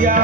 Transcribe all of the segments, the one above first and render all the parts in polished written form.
विद्या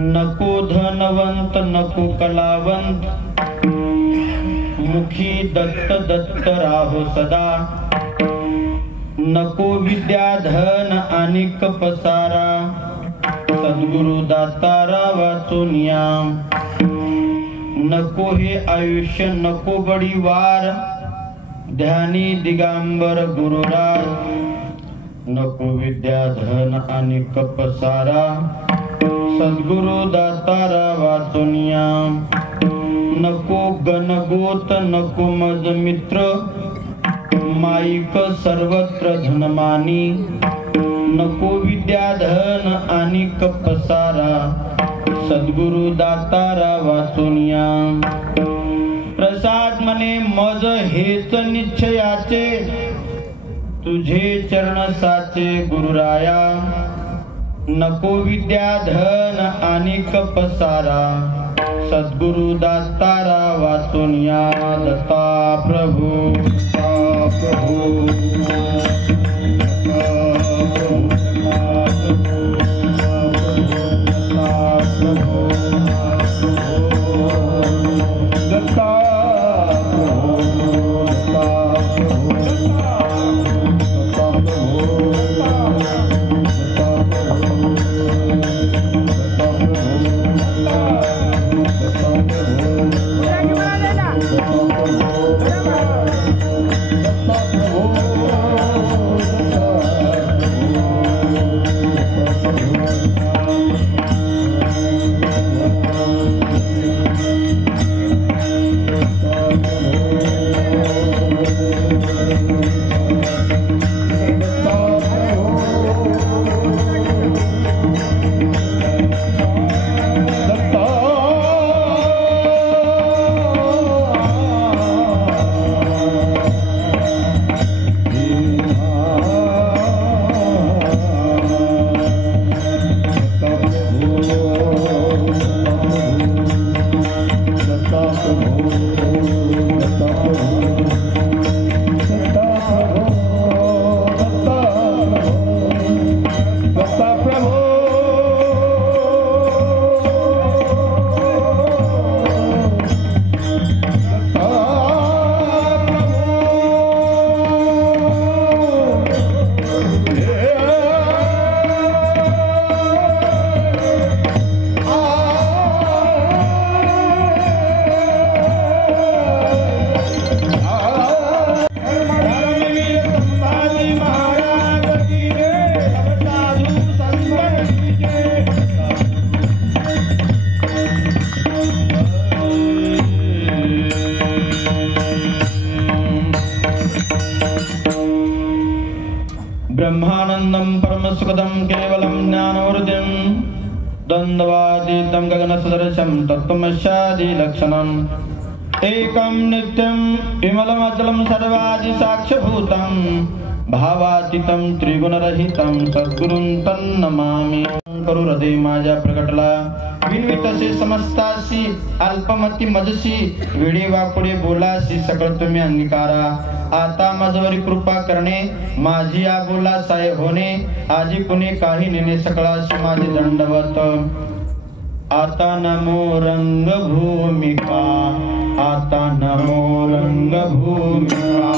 नको धनवंत नको कलावंत, मुखी दत्त दत्त राहो सदा। नको विद्या धन आणि पसारा, सद्गुरु दातारा वाचूनिया। नको हे आयुष्य नको बडीवार, ध्यानी दिगांबर गुरुराज। नको विद्या धन आणि पसारा, सद्गुरु दातारा वाचूनिया। नको गणगोत नको मज मित्र, माईक सर्वत्र धनमानी। नको विद्या धन आणि पसारा, सद्गुरु दातारा वाचूनिया। प्रसाद मने मज हेच निश्चयाचे, तुझे चरण साचे गुरुराया। नको विद्या धन आणि पसारा, सद्गुरु दातारा वाचूनिया। दत्ता प्रभु ब्रह्मानंदं परमसुखदं केवलं ज्ञानवृद्धिं द्वन्द्वातीतं गगनसदृशं तत्त्वमस्यादिलक्षणम् एकं नित्यं विमलमचलं सर्वादिसाक्ष्यभूतं भावातीतं त्रिगुणरहितं सद्गुरुं तन्नमामि। करू हृदय माझ्या प्रकटला, विनवितसे समस्तासी, अल्पमती मजसी, वेळी वापुडे बोलासी, सकळ तुम्ही अंगीकारा। आता माझ्यावरी कृपा करणे, माझी आबोला साय होणे, आजी कुणी काही नेणे सकळाशी माझे दंडवत। आता नमो रंगभूमिका, आता नमो रंगभूमिका।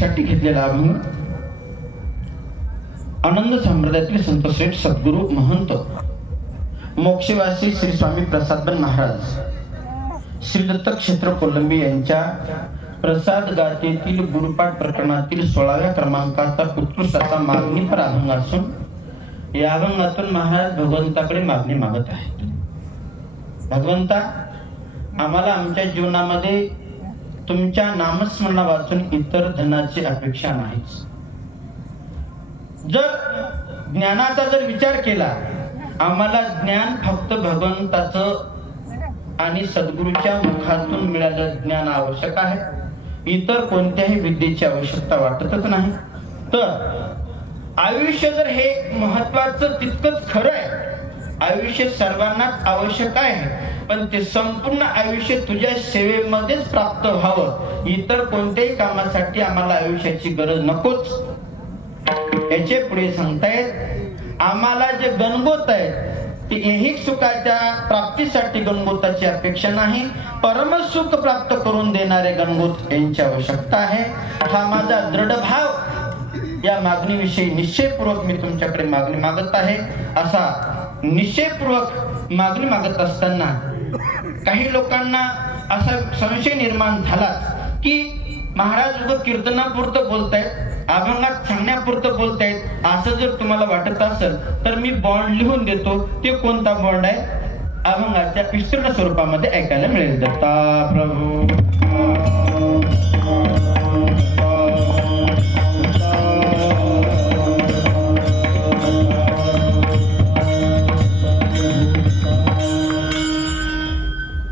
मुक्तीसाठी घेतलेला अभंग आनंद संप्रदायातील संत श्रेष्ठ सद्गुरु महंत मोक्षवासी श्री स्वामी प्रसादबन महाराज श्री दत्त क्षेत्र कोलंबी यांच्या प्रसाद गाथेतील गुरुपाठ प्रकरणातील 16व्या क्रमांकाचा उत्कृष्ट असा मागणीपर अभंग असून या अभंगातून महाराज भगवंताकडे मागणी मागत आहेत. भगवंता, आम्हाला आमच्या जीवनामध्ये तुमच्या नामस्मरणा वाचून इतर धनाची अपेक्षा नाहीच. जर ज्ञानाचा जर विचार केला, आम्हाला ज्ञान फक्त भगवंताचं आणि सद्गुरूच्या मुखातून मिळालेलं ज्ञान आवश्यक आहे. इतर कोणत्याही विद्येची आवश्यकता वाटतच नाही. तर आयुष्य जर हे महत्वाचं तितकंच खरं आहे, आयुष्य सर्वांनाच आवश्यक आहे, पण ते संपूर्ण आयुष्य तुझ्या सेवेमध्येच प्राप्त व्हावं. इतर कोणत्याही कामासाठी आम्हाला आयुष्याची गरज नकोच. याचे पुढे सांगतायत, आम्हाला जे गणगोत आहे ते ऐहिक सुखाच्या प्राप्तीसाठी गणगोताची अपेक्षा नाही, परमसुख प्राप्त करून देणारे गणगोत यांची आवश्यकता आहे. हा माझा दृढ भाव या मागणीविषयी निश्चयपूर्वक मी तुमच्याकडे मागणी मागत आहे. असा निश्चयपूर्वक मागणी मागत असताना काही लोकांना असा संशय निर्माण झाला की महाराज कीर्तनापुरतं बोलतायत, अभंगात सांगण्यापुरतं बोलतायत. असं जर तुम्हाला वाटत असेल तर मी बॉन्ड लिहून देतो. ते कोणता बॉन्ड आहे? अभंगाच्या विस्तृत स्वरूपामध्ये ऐकायला मिळेल. दत्ता प्रभू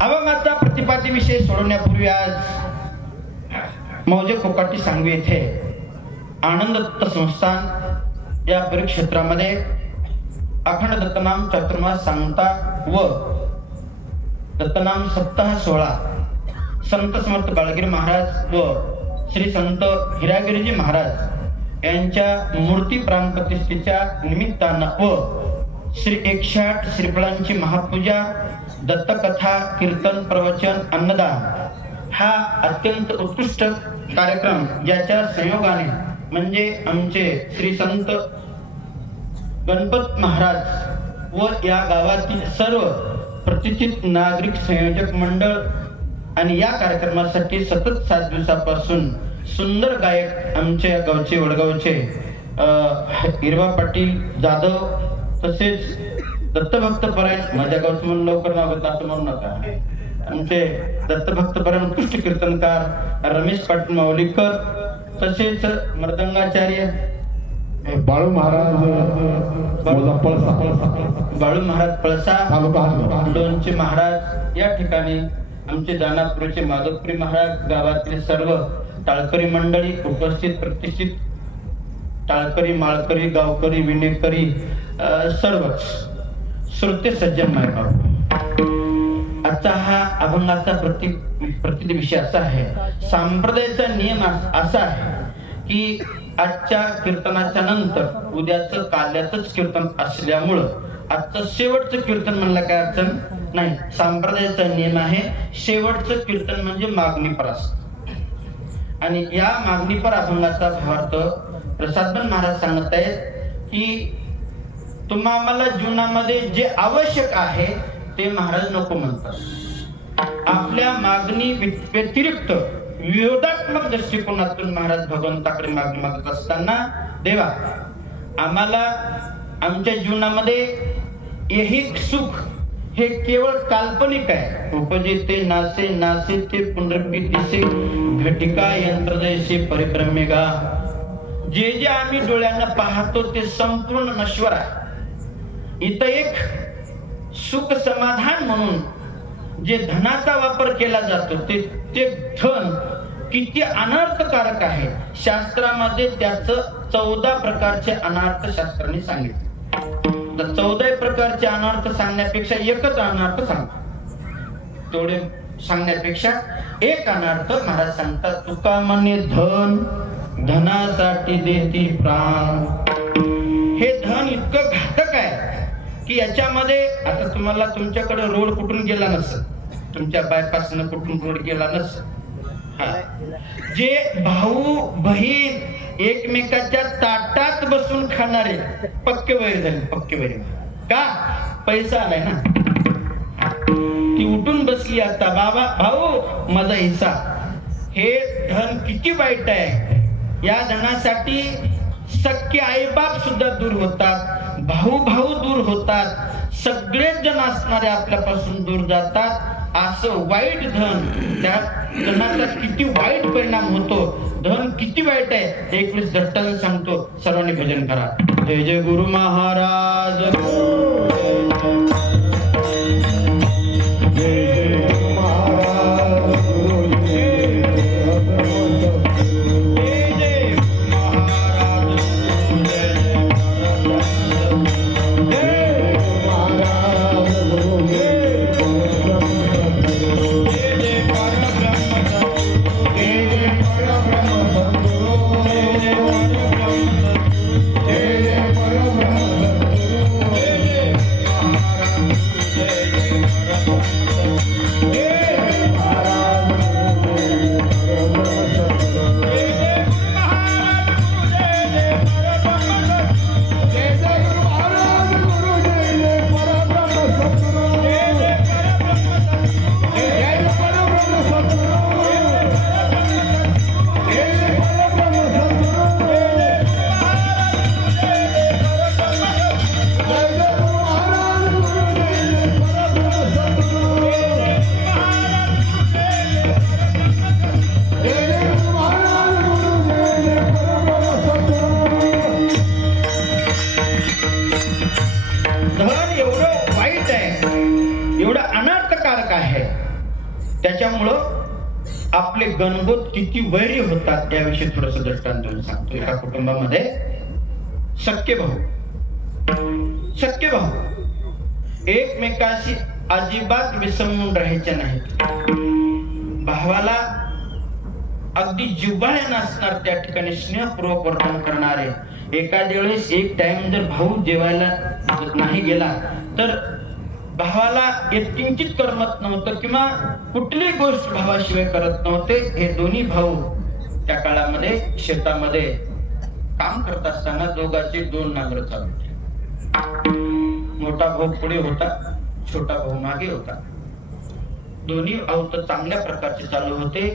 अभंगाचा प्रतिपादीविषय सोडवण्यापूर्वी आज मौजे कोकाटी सांगवी येथे आनंद दत्त संस्थान या परिक्षेत्रामध्ये अखंड दत्तनाम चातुर्मास सांगता व दत्तनाम सप्ताह सोहळा संत समर्थ बाळगिरी महाराज व श्री संत हिरागिरीजी महाराज यांच्या मूर्ती प्राण प्रतिष्ठेच्या निमित्तानं व श्री 108 श्रीफळांची महापूजा, दत्तकथा, कीर्तन, प्रवचन, अन्नदान हा अत्यंत उत्कृष्ट कार्यक्रम ज्याच्या संयोगाने म्हणजे आमचे श्री संत गणपत महाराज व या गावातील सर्व प्रतिष्ठित नागरिक संयोजक मंडळ आणि या कार्यक्रमासाठी सतत 7 दिवसापासून सुंदर गायक आमच्या गावचे वडगावचे हिरवा पाटील जाधव तसेच दत्तभक्तपरायण, माझ्या गावचं म्हणून लवकर नाव घेतलं असं म्हणू नका, आमचे दत्तभक्तपरायण उत्कृष्ट कीर्तनकार रमेश पाटील माऊलीकर तसेच मृदंगाचार्य बाळू महाराज पळसा, लोणचे महाराज या ठिकाणी आमचे दानापूरचे माधवपुरी महाराज, गावातील सर्व टाळकरी मंडळी उपस्थित, प्रतिष्ठित टाळकरी, माळकरी, गावकरी, विणेकरी सर्वच श्रोते सज्जन मायबाप. आजचा हा अभंगाचा प्रति विषय असा आहे, संप्रदायाचा नियम असा आहे की आजच्या कीर्तनाच्या नंतर उद्याचं काल्याचंच कीर्तन असल्यामुळं आजचं शेवटचं कीर्तन म्हणलं काय अडचण नाही. संप्रदायाचा नियम आहे शेवटचं कीर्तन म्हणजे मागणीपर असतं. आणि या मागणीपर अभंगाचा भावार्थ प्रसादबन महाराज सांगत आहेत की तुम्हाला जीवनामध्ये जे आवश्यक आहे ते महाराज नको म्हणतात. आपल्या मागणी व्यतिरिक्त विरोधात्मक दृष्टिकोनातून महाराज भगवंताकडे मागणी मागत असताना, देवा आम्हाला आमच्या जीवनामध्ये ऐहिक सुख हे केवळ काल्पनिक आहे. उपजेते नासे नासे ते पुनरपी दिसे, घटिका यंत्र जैसे परिभ्रमेगा. जे जे आम्ही डोळ्यांना पाहतो ते संपूर्ण नश्वर आहे. इथं एक सुख समाधान म्हणून जे धनाचा वापर केला जातो ते धन किती अनर्थकारक आहे. शास्त्रामध्ये त्याचं 14 प्रकारचे अनर्थ शास्त्राने सांगितले. तर 14 प्रकारचे अनर्थ सांगण्यापेक्षा एकच अनर्थ सांगतो. तेवढे सांगण्यापेक्षा एक अनर्थ महाराज सांगतात. तुका म्हणे धनासाठी देती प्राण. हे धन इतकं घातक आहे की याच्यामध्ये आता तुम्हाला तुमच्याकडे रोड कुठून गेला नसेल, तुमच्या बायपासनं कुठून रोड गेला नसेल, जे भाऊ बहीण एकमेकाच्या ताटात बसून खाणारे पक्के वैर झाले, पक्के वैर. का? पैसा आलाय ना. ती उठून बसली आता, बाबा भाऊ माझा हिस्सा. हे धन किती वाईट आहे. या धनासाठी सख्खे आईबाप सुद्धा दूर होतात, भाऊ भाऊ दूर होतात, सगळेच जण असणारे आपल्यापासून दूर जातात. असं वाईट धन, त्या धनाचा किती वाईट परिणाम होतो. धन किती वाईट आहे. एक वेळेस दट्टाने सांगतो, सर्वांनी भजन करा. जय जय गुरु महाराज. त्याच्यामुळं आपले गणगोत किती वैरी होतात याविषयी थोडस दृष्टांत देऊन सांगतो. एका कुटुंबामध्ये सख्खे भाऊ एकमेकाशी अजिबात विसंबून राहायचे नाहीत. भावाला अगदी जिव्हाळ्याने असणार, त्या ठिकाणी स्नेहपूर्वक वर्तन करणारे. एखाद्या वेळेस एक टाइम जर भाऊ जेवायला नाही गेला तर भावाला किंचित करमत नव्हतं किंवा कुठलीही गोष्ट भावाशिवाय करत नव्हते. हे दोन्ही भाऊ त्या काळामध्ये शेतामध्ये काम करत असताना दोघांचे 2 नांगर चालू होते. मोठा भाऊ पुढे होता, छोटा भाऊ मागे होता. दोन्ही अवत चांगल्या प्रकारचे चालू होते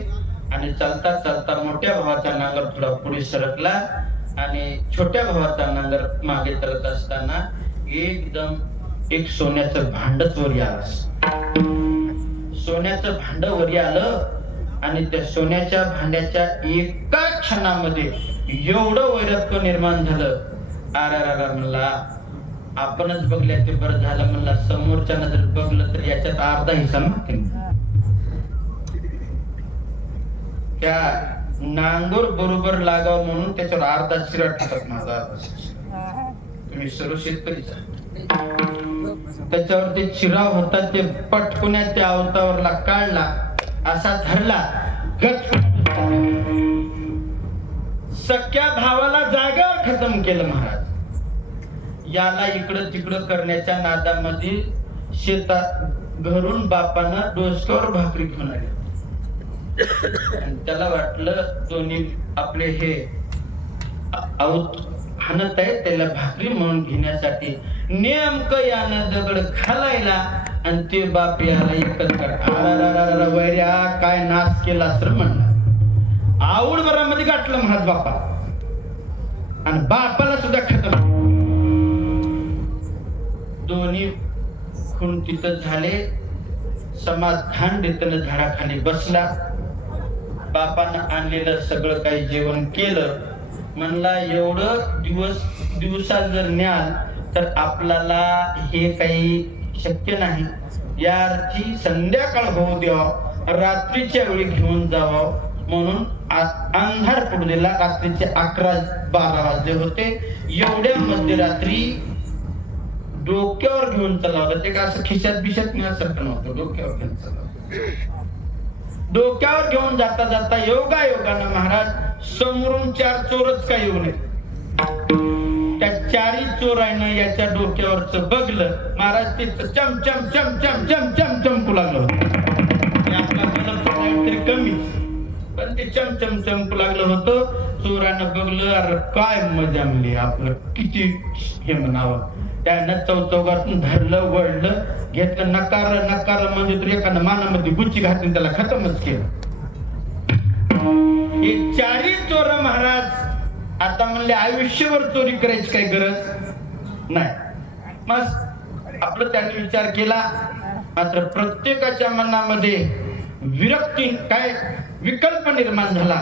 आणि चालता चालता मोठ्या भावाचा नांगर थोडा पुढे सरकला आणि छोट्या भावाचा नांगर मागे चालत असताना एकदम एक सोन्याचं भांडच वरी आलं. सोन्याचं भांड वरी आलं आणि त्या सोन्याच्या भांड्याच्या एका क्षणामध्ये एवढं वैरत्व निर्माण झालं. आरा म्हणला, आपणच बघल्या ते बरं झालं म्हणला, समोरच्यानं जर बघलं तर याच्यात अर्धा हिस्सा मागते. त्या नांगोर बरोबर लागावं म्हणून त्याच्यावर अर्धा शिरा टाकत माझा. तुम्ही सर्व शेतकरीच त्याच्यावर ते चिराव होता ते पटकुन्या त्या अवतावरला काढला, असा धरला, सख्या भावाला जागेवर खतम केलं महाराज. याला इकडं तिकडं करण्याच्या नादामध्ये शेतात घरून बापानं डोसक्यावर भाकरी घेऊन आली आणि त्याला वाटलं दोन्ही आपले हे आऊत हाणत आहे, त्याला भाकरी म्हणून घेण्यासाठी नेमकं यानं दगड घालायला आणि ते बाप याला एकच करा. वैर्या काय नाश केला सर म्हणला. आवड बरामध्ये गाठलं महाराज बापा आणि बापाला सुद्धा खतम. दोन्ही खून तिथं झाले. समाधान देताना झाडाखाली बसला. बापानं आणलेलं सगळं काही जेवण केलं. म्हणला एवढं दिवसात जर न्याल तर आपल्याला हे काही शक्य नाही. या अर्थी संध्याकाळ होऊ द्यावं, रात्रीच्या वेळी घेऊन जावं म्हणून अंधार पडू दिला. रात्रीचे 11-12 वाजले होते. एवढ्या मध्यरात्री डोक्यावर घेऊन चालवलं. ते का असं खिशात बिशात नेण्यासारखं नव्हतं, डोक्यावर घेऊन चालवलं. डोक्यावर घेऊन जाता जाता योगायोगानं महाराज समोरून 4 चोरच काय येऊ नये. त्या 4ही चोरानं याच्या डोक्यावरच बघलं. महाराज ते चम चम चम चम चम चम चमकू लागलं. आपला बलप काहीतरी कमी, चमचम चमकू लागलं होतं. चोरानं बघलं, अरे काय मजा म्हणली, आपलं किती हे म्हणावं. त्यानं चौचौघातून धरलं, वळलं, घेतलं, नकार नकार म्हणजे तर एखादं मानामध्ये गुच्ची घातली, त्याला खतमच केलं. हे चारी चोर महाराज आता म्हणले आयुष्यभर चोरी करायची काही गरज नाही. मग आपलं त्यांनी विचार केला. मात्र प्रत्येकाच्या मनामध्ये विरक्ती काय विकल्प निर्माण झाला.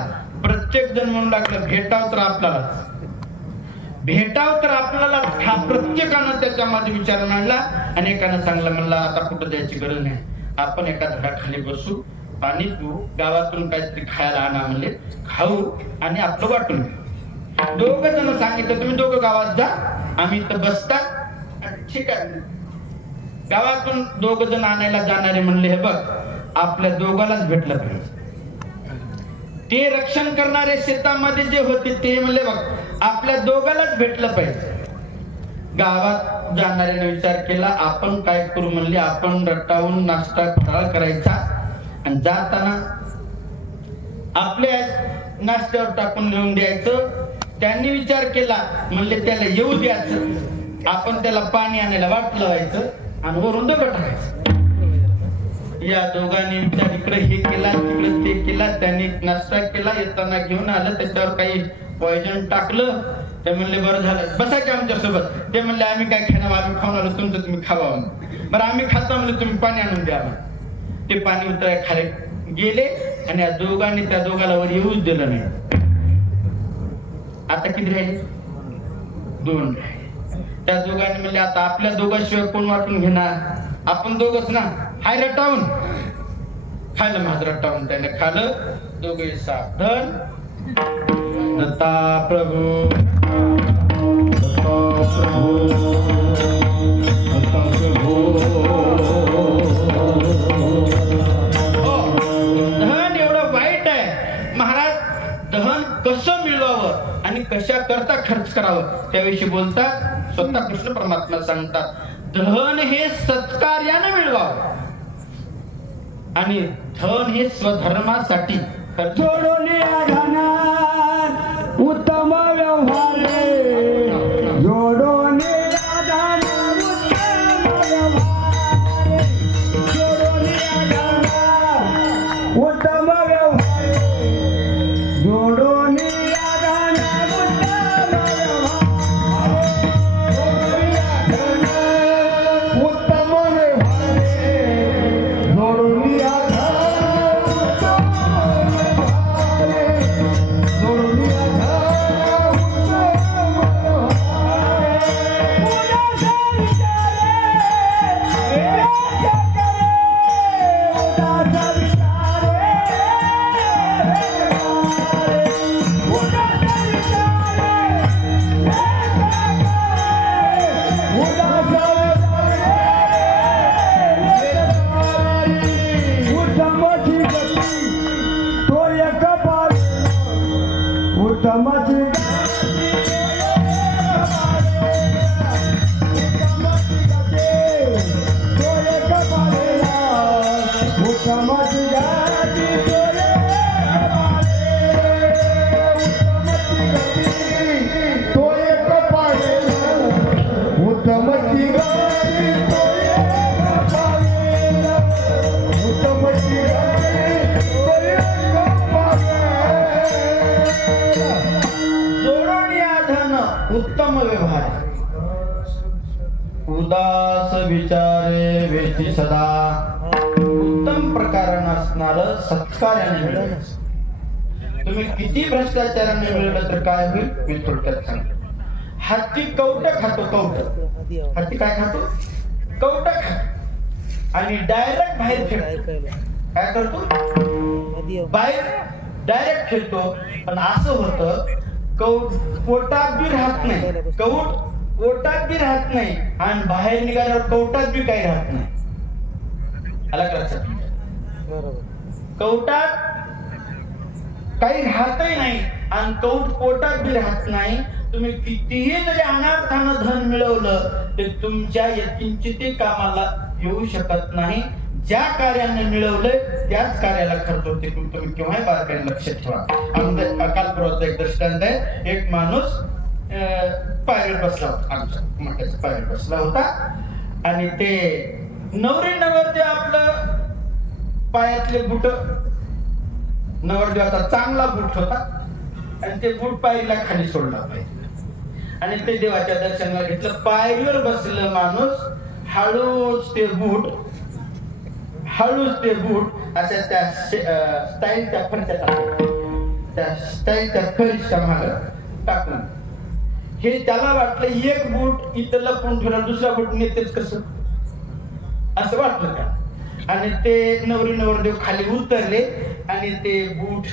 प्रत्येक जण म्हणू लागलं भेटाव तर आपल्याला, भेटाव तर आपल्याला. हा प्रत्येकानं त्याच्यामध्ये विचार मांडला. आणि एकानं चांगलं म्हणला आता कुठं द्यायची गरज नाही, आपण एका झाडाखाली बसू, पाणी पिऊ, गावातून काहीतरी खायला आणा म्हणले, खाऊ आणि आपलं वाटून घेऊ. दोघं जण सांगितलं तुम्ही दोघं गावात जा, आम्ही इथं बसता. ठीक आहे. गावातून दोघं जण आणायला जाणारे म्हणले हे बघ आपल्या दोघांनाच भेटलं पाहिजे. ते रक्षण करणारे शेतामध्ये जे होते ते म्हणले बघ आपल्या दोघांनाच भेटलं पाहिजे. गावात जाणाऱ्याने विचार केला आपण काय करू म्हणले, आपण रटावून नाश्ता फराळ करायचा आणि जाताना आपल्या नाश्त्यावर टाकून नेऊन द्यायचं. त्यांनी विचार केला म्हणले त्याला येऊ द्यायचं, आपण त्याला पाणी आणायला वाट लावायचं आणि वरून दगड टाकायचं. या दोघांनी विचार इकडे हे केला तिकडे ते केला. त्यांनी नाश्ता केला, येताना घेऊन आलं, त्याच्यावर काही पॉइझन टाकलं. ते म्हणले बरं झालं बसा की आमच्या सोबत. ते म्हणले आम्ही काय खाणार, आम्ही खाऊन आलो, तुमचं तुम्ही खावा. बरं आम्ही खातो म्हणले, तुम्ही पाणी आणून द्या. ते पाणी उतराय खाली गेले आणि या दोघांनी त्या दोघाला वर येऊच दिलं नाही. आता किती राहिले, 2 राहिले. त्या दोघांनी म्हणले आता आपल्या दोघांशिवाय कोण वाटून घेणार, आपण दोघच ना, हाय रटावून खायला. माझ रटावून त्याने खाल्लं. दोघे सावधान. दत्ता प्रभू दहन एवढं वाईट आहे महाराज. दहन कसं मिळवावं आणि कशा करता खर्च करावं त्याविषयी बोलतात. स्वतः कृष्ण परमात्मा सांगतात धन हे सत्कार्याने मिळवावं आणि धन हे स्वधर्मासाठी खर्च. उत्तम व्यवहार जोडून उत्तम व्यवहार जोडून उत्तम व्यवहार. उदास विचारे वेची सदा. उत्तम प्रकारानं असणार सत्कार्याने मिळेल. तुम्ही किती भ्रष्टाचाराने मिळवलं तर काय होईल मी थोडक्यात सांगतो. हत्ती कवट खातो, कवट. हत्ती काय खातो, कवट खातो आणि डायरेक्ट बाहेर खेळतो. काय करतो, बाहेर डायरेक्ट खेळतो. पण असं होतं कौट पोटात बी राहत नाही, कौट पोटात बी राहत नाही आणि बाहेर निघाल्यावर कवटात बी काही राहत नाही. आला का लक्षात? कवटात काही राहतही नाही आणि कौट पोटात बी राहत नाही. तुम्ही कितीही जरी अनार्थानं धन मिळवलं ते तुमच्या यत्किंचित कामाला येऊ शकत नाही. ज्या कार्याने मिळवलंय त्याच कार्याला खर्च होते. तुम्ही केव्हाही बारकाईने लक्ष ठेवा. अकालपुराचा एक दृष्टांत आहे. एक माणूस पायरीवर बसला होता, आमच्या मठाच्या पायरीवर बसला होता आणि ते नवरदेव आपलं पायातले बूट, नवरदेवाचा चांगला बूट होता आणि ते बूट पायरीला खाली सोडला पाहिजे आणि ते देवाच्या दर्शनाला घेतलं. पायरीवर बसलेला माणूस हळूच ते बूट अशा त्या स्टाईलच्या फरच्या टाकून, त्या स्टाईलच्या फरच्या मागे टाकून, हे त्याला वाटलं एक बूट इथं लपून ठेवला, दुसरा बूट नेतेच कसं, असं वाटलं त्याला. आणि ते नवरदेव खाली उतरले आणि ते बूट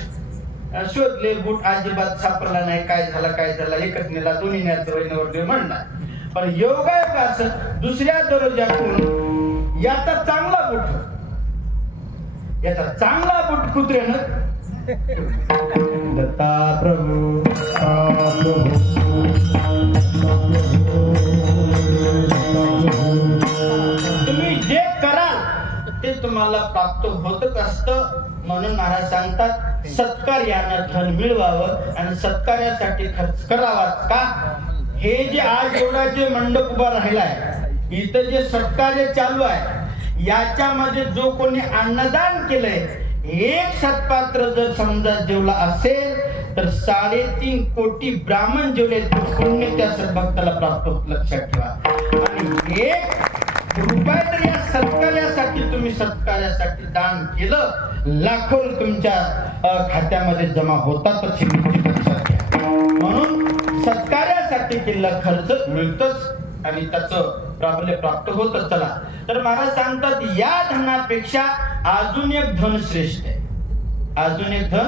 शोधले. बूट अजिबात सापडला नाही. काय झाला एकच नेला, दोन्ही न्यायचं नवरदेव म्हणला. पण योगायोग असं दुसऱ्या दरवाजातून याचा चांगला बूट कुत्र्यानं दत्ता प्रभू तुम्ही जे कराल ते तुम्हाला प्राप्त होतच असतं. म्हणून महाराज सांगतात सत्कार्यानं धन मिळवावं आणि सत्कार्यासाठी खर्च करावाच का. हे जे आज एवढा जे मंडप उभा राहिलाय, इथं जे सत्कार्य चालू आहे, याच्यामध्ये जो कोणी अन्नदान केलंय, एक सत्पात्र जर समजा जेवला असेल तर 3.5 कोटी ब्राह्मण जेवले पुण्य त्या सद्भक्ताला प्राप्त होत. लक्षात ठेवा. आणि 1 रुपया तर या सत्कार्यासाठी तुम्ही सत्कार्यासाठी दान केलं, लाखो तुमच्या खात्यामध्ये जमा होतातच. लक्षात घ्या. म्हणून सत्कार्यासाठी केलेला खर्च मिळतच आणि त्याचं प्राबल्य प्राप्त होत. चला तर महाराज सांगतात या धनापेक्षा अजून एक धन श्रेष्ठ आहे. अजून एक धन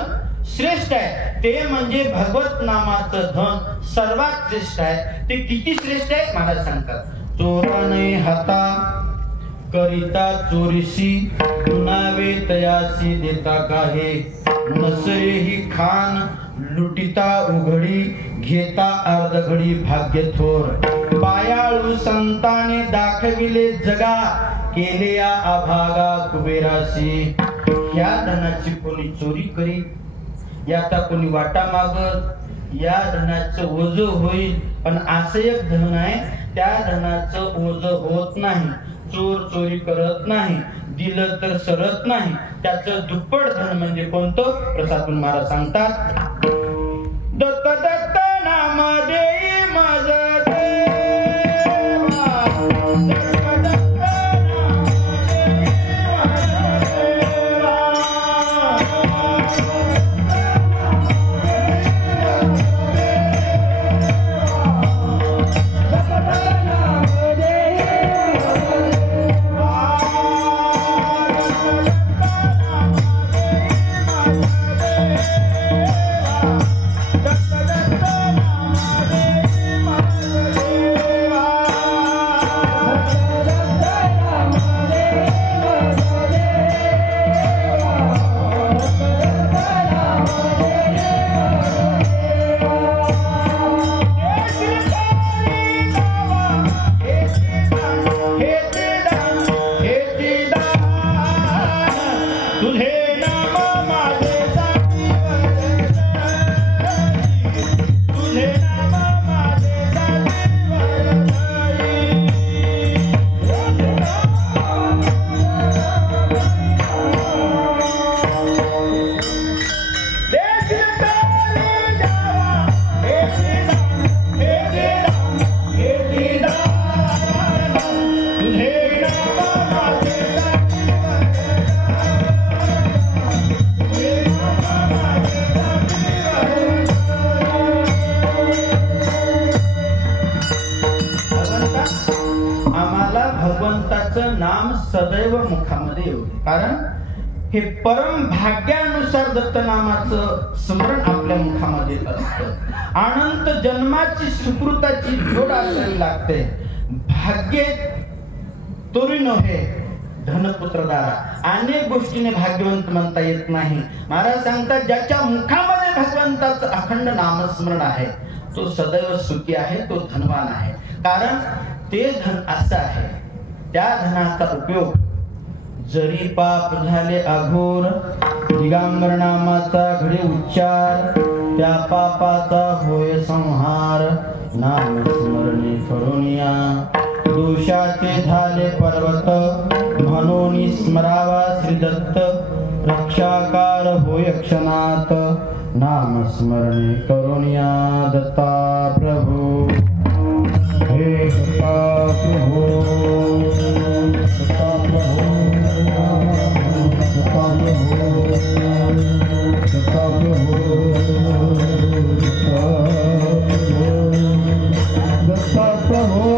श्रेष्ठ आहे, ते म्हणजे भगवत नामाचं धन सर्वात श्रेष्ठ आहे. ते किती श्रेष्ठ आहे महाराज सांगतात. चोराने हाता करिता चोरीसी, गुणावे तयासी देता काहे, नसरेही खान लुटिता उघडी, घेता अर्धघडी भाग्य थोर, पायाळू संताने दाखविले जगा, केले या अभागा कुबेराशी. या धनाची कोणी चोरी करी, याचा कोणी वाटा मागत, या धनाचं ओझ होईल. पण असं एक धन आहे, त्या धनाचं ओझ होत नाही. चोर चोरी करत नाही, दिलं तर सरत नाही. त्याचं दुप्पट धन म्हणजे कोणतं. प्रसादून महाराज सांगतात दत्त दत्त नाम देई माझ देवा, दत्त दत्त नाम देई माझ देवा. सदैव मुखामध्ये येऊ दे. कारण हे परम भाग्यानुसार दत्त नामाचं स्मरण आपल्या मुखामध्ये असतं. अनंत जन्माची सुकृताची जोड असावी लागते. भाग्य तोरी नव्हे धनपुत्रदारा. अनेक गोष्टीने भाग्यवंत म्हणता येत नाही. महाराज सांगतात ज्याच्या मुखामध्ये भगवंताचं अखंड नामस्मरण आहे तो सदैव सुखी आहे, तो धनवान आहे. कारण ते धन असं आहे, त्या धनाचा उपयोग जरी पाप झाले अघोर दिगंबर नामाचा घडे उच्चार त्या पापाचा होय संहार नाम स्मरणे करुनिया दोषाचे झाले पर्वत म्हणून स्मरावा श्री दत्त रक्षाकार होय क्षणात नाम स्मरणे करुनिया दत्ता प्रभु हे दत्ता प्रभु दत्ता प्रभु दत्ता प्रभु दत्ता प्रभु दत्ता प्रभु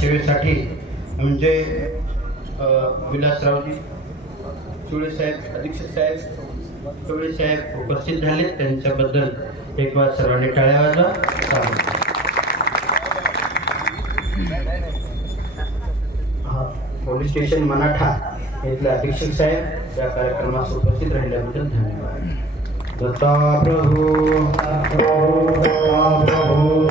सेवेसाठी म्हणजे विलासरावजी चोळे साहेब अधीक्षक साहेब चोळे साहेब उपस्थित झाले त्यांच्याबद्दल एक वार सर्वांनी टाळ्या वाजवा. पोलीस स्टेशन मनाठा येथील अधीक्षक साहेब या कार्यक्रमास उपस्थित राहिल्याबद्दल धन्यवाद. दत्ता प्रभु दत्ता प्रभु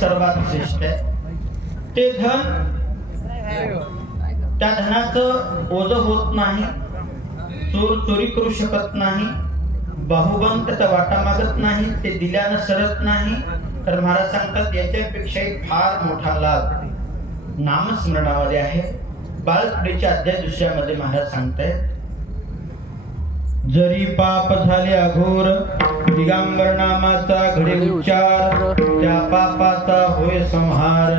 सर्वात श्रेष्ठ आहे. ते धन त्या धनाचं ओझ होत नाही, चोर चोरी करू शकत नाही, बाहुबंद त्याचा वाटा मागत नाही, ते दिल्यानं सरत नाही. तर महाराज सांगतात याच्यापेक्षाही फार मोठा लाभ नामस्मरणामध्ये आहे. बाळकृपेच्या अध्याय 2 मध्ये महाराज सांगतायत जरी पाप झाले अघोर दिगंबर नामाचा घडे उच्चार त्या पापाचा होय संहार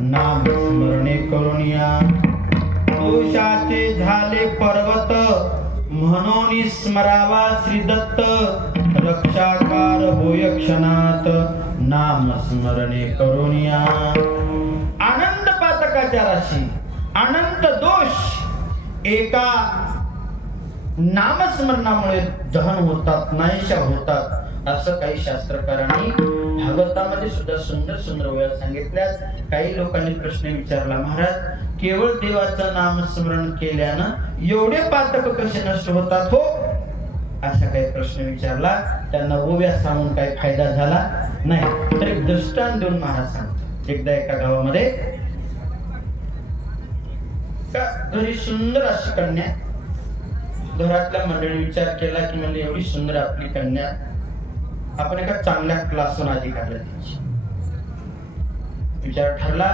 नाम स्मरणे करुनिया पौरुषाचे झाले पर्वत म्हणून स्मरावा श्री दत्त रक्षाकार होय क्षणात नाम स्मरणे करुनिया अनंत पातकाच्या राशी अनंत दोष एका नामस्मरणामुळे दहन होतात नाहीशा होतात असं काही शास्त्रकारांनी भागवतामध्ये सुद्धा सुंदर सुंदर वेळा सांगितल्यात. काही लोकांनी प्रश्न विचारला महाराज केवळ देवाचं नामस्मरण केल्यानं एवढे पातक कसे नष्ट होतात हो असा काही प्रश्न विचारला. त्यांना ओव्या सांगून काही फायदा झाला नाही. तर एक दृष्टांत देऊन महाराज सांगतात. एकदा एका गावामध्ये घरी सुंदर अशी कन्या घरातल्या मंडळी विचार केला की म्हणजे एवढी सुंदर आपली कन्या आपण एका चांगल्या क्लासहून अधिकारला द्यायची विचार ठरला.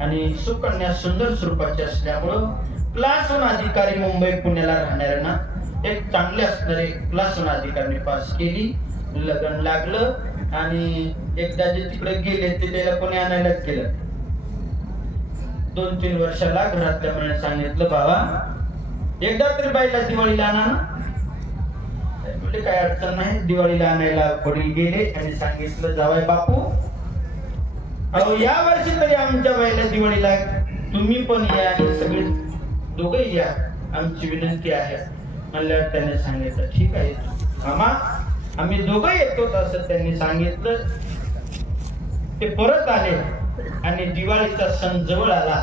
आणि सुकन्या सुंदर स्वरूपाची असल्यामुळं क्लासहून अधिकारी मुंबई पुण्याला राहणाऱ्यांना एक चांगले असणारे क्लासहून अधिकाऱ्यांनी पास केली. लग्न लागलं आणि एकदा जे तिकडे गेले ते त्याला कोणी आणायलाच गेलं. 2-3 वर्षाला घरातल्या मुलाने सांगितलं बाबा एकदा तरी बाईला दिवाळीला आणा ना. म्हणजे काय अडचण नाही. दिवाळीला आणायला वडील गेले आणि सांगितलं जावाय बापू अहो या वर्षी तरी आमच्या बाईला दिवाळीला तुम्ही पण या आणि सगळे दोघंही या आमची विनंती आहे म्हणल्यावर त्याने सांगितलं ठीक आहे मामा आम्ही दोघं येतो असं त्यांनी सांगितलं. ते परत आले आणि दिवाळीचा सण जवळ आला.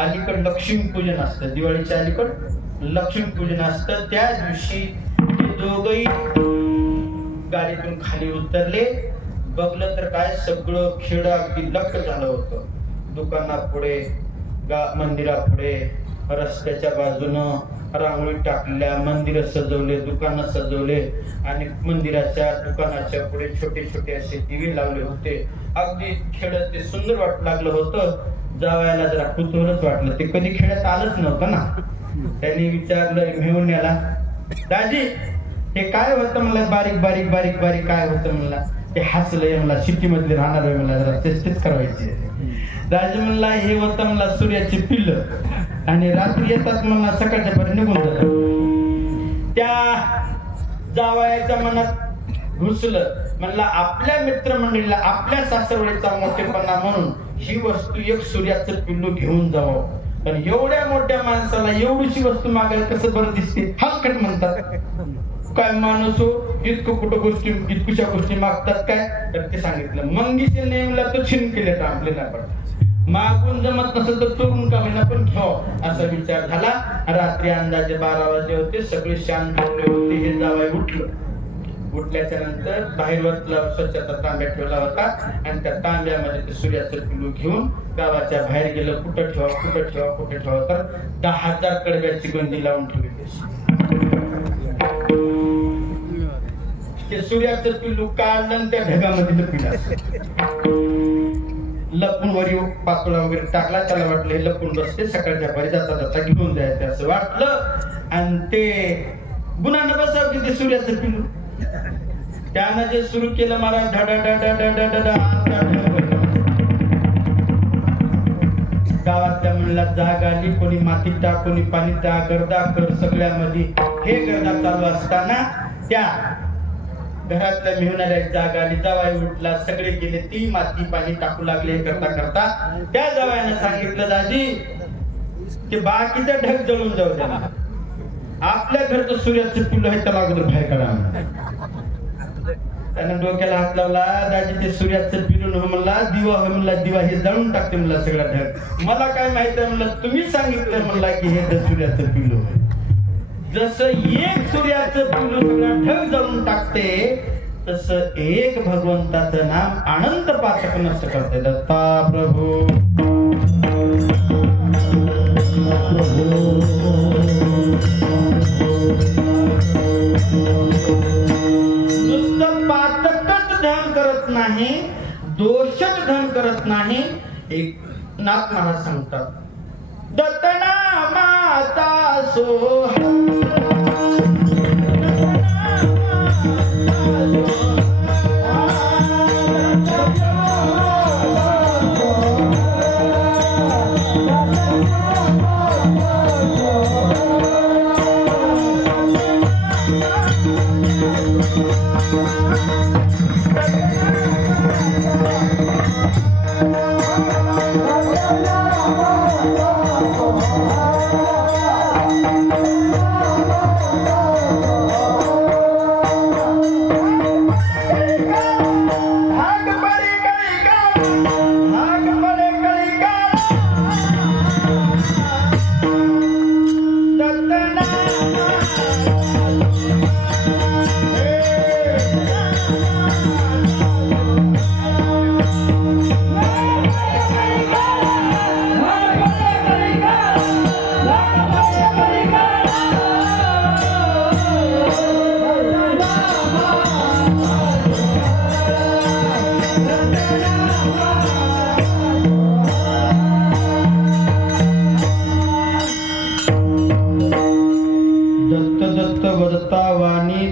अलीकड लक्ष्मीपूजन असतं. दिवाळीच्या अलीकड लक्ष्मीपूजन असतं. त्या दिवशी ते दोघही गाडीतून खाली उतरले. बघलं तर काय सगळं खेड अगदी लक्ष झालं होतं. दुकानापुढे मंदिरापुढे रस्त्याच्या बाजूनं रांगोळी टाकल्या मंदिर सजवले दुकानं सजवले आणि मंदिराच्या दुकानाच्या पुढे छोटे छोटे असे दिवे लावले होते. अगदी खेड्यात ते सुंदर वाटू लागलं होतं. जावयाला जरा कुतूहलच वाटलं. ते कधी खेड्यात आलंच नव्हतं ना. त्यांनी विचारलं घेऊन याला दाजी हे काय होतं मला बारीक बारीक बारीक बारीक काय होतं म्हणला. ते हसलंय मला सिटी मधले राहणार मला जरा चेष्टेच करायची. दाजी म्हणला हे होतं मला सूर्याची पिल्ल आणि रात्री येतात मला सकाळच्या पर्यंत निघून जातात. त्या जावयाच्या मनात घुसलं म्हणला आपल्या मित्रमंडळीला आपल्या सासरवडीचा मोठेपणा म्हणून ही वस्तू एक सूर्याचं पिल्लू घेऊन जावं. पण एवढ्या मोठ्या माणसाला एवढीशी वस्तू मागायला कसं बरं दिसते हलकट म्हणतात. काय माणूस हो इतकं कुठं गोष्टी इतकुशा गोष्टी मागतात काय. तर ते सांगितलं मंगीचे नेमला तो छिन केले तर आपले नाही पडतात. मागून जमत नसेल तर चोरून का होईना पण घ्याव असा विचार झाला. रात्री अंदाजे 12 वाजले होते. सगळे शांत होते. हे जावई उठलं. उठल्याच्या नंतर बाहेर स्वच्छता तांब्या ठेवला होता आणि त्या तांब्यामध्ये ते सूर्याचं पिल्लू घेऊन गावाच्या बाहेर गेलं. कुठं ठेवा कुठं ठेवा कुठं ठेवा तर 10,000 कडव्याची गंजी लावून ठेवली. ते सूर्याचं पिल्लू काढलं आणि त्या ढगामध्ये लपविलं. लपून वरी पातोळा वगैरे टाकला. त्याला वाटलं हे लपून बसते सकाळच्या पारी जाता जाता घेऊन जायचं असं वाटलं आणि ते गुन्हा बसाव की ते सूर्याचं पिल्लू. त्यानं जे सुरू केलं मला गावातल्या म्हणला जाग आली. कोणी माती टाक कोणी पाणी टाक गर्दा कर सगळ्यामध्ये हे गर्दा चालू असताना त्या घरातल्या मिळवणाऱ्या जाग आली. जावाई उठला. सगळे गेले. ती माती पाणी टाकू लागले. करता करता त्या जावाईने सांगितलं दाजी ते बाकीचा ढग जळून जाऊ द्या. आपल्या घरचं सूर्याचं पिल्लू आहे त्याला अगोदर बाहेर काढा. त्यानं डोक्याला हात लावला. दाजी ते सूर्याचं पिल्लू म्हणला दिवा म्हणला दिवा हे जळून टाकते म्हणला सगळा ढग. मला काय माहित आहे म्हणलं तुम्ही सांगितलं म्हणला की हे सूर्याचं पिल्लू आहे. जसं एक सूर्याचं पिल्लू सगळा ढग जळून टाकते तसं एक भगवंताचं नाम अनंत पातक नष्ट करते. दत्ता प्रभू नुसतं पातकच ध्यान करत नाही दोषच ध्यान करत नाही. एक नाथ महाराज सांगतात दत्तना माता सोहा Oh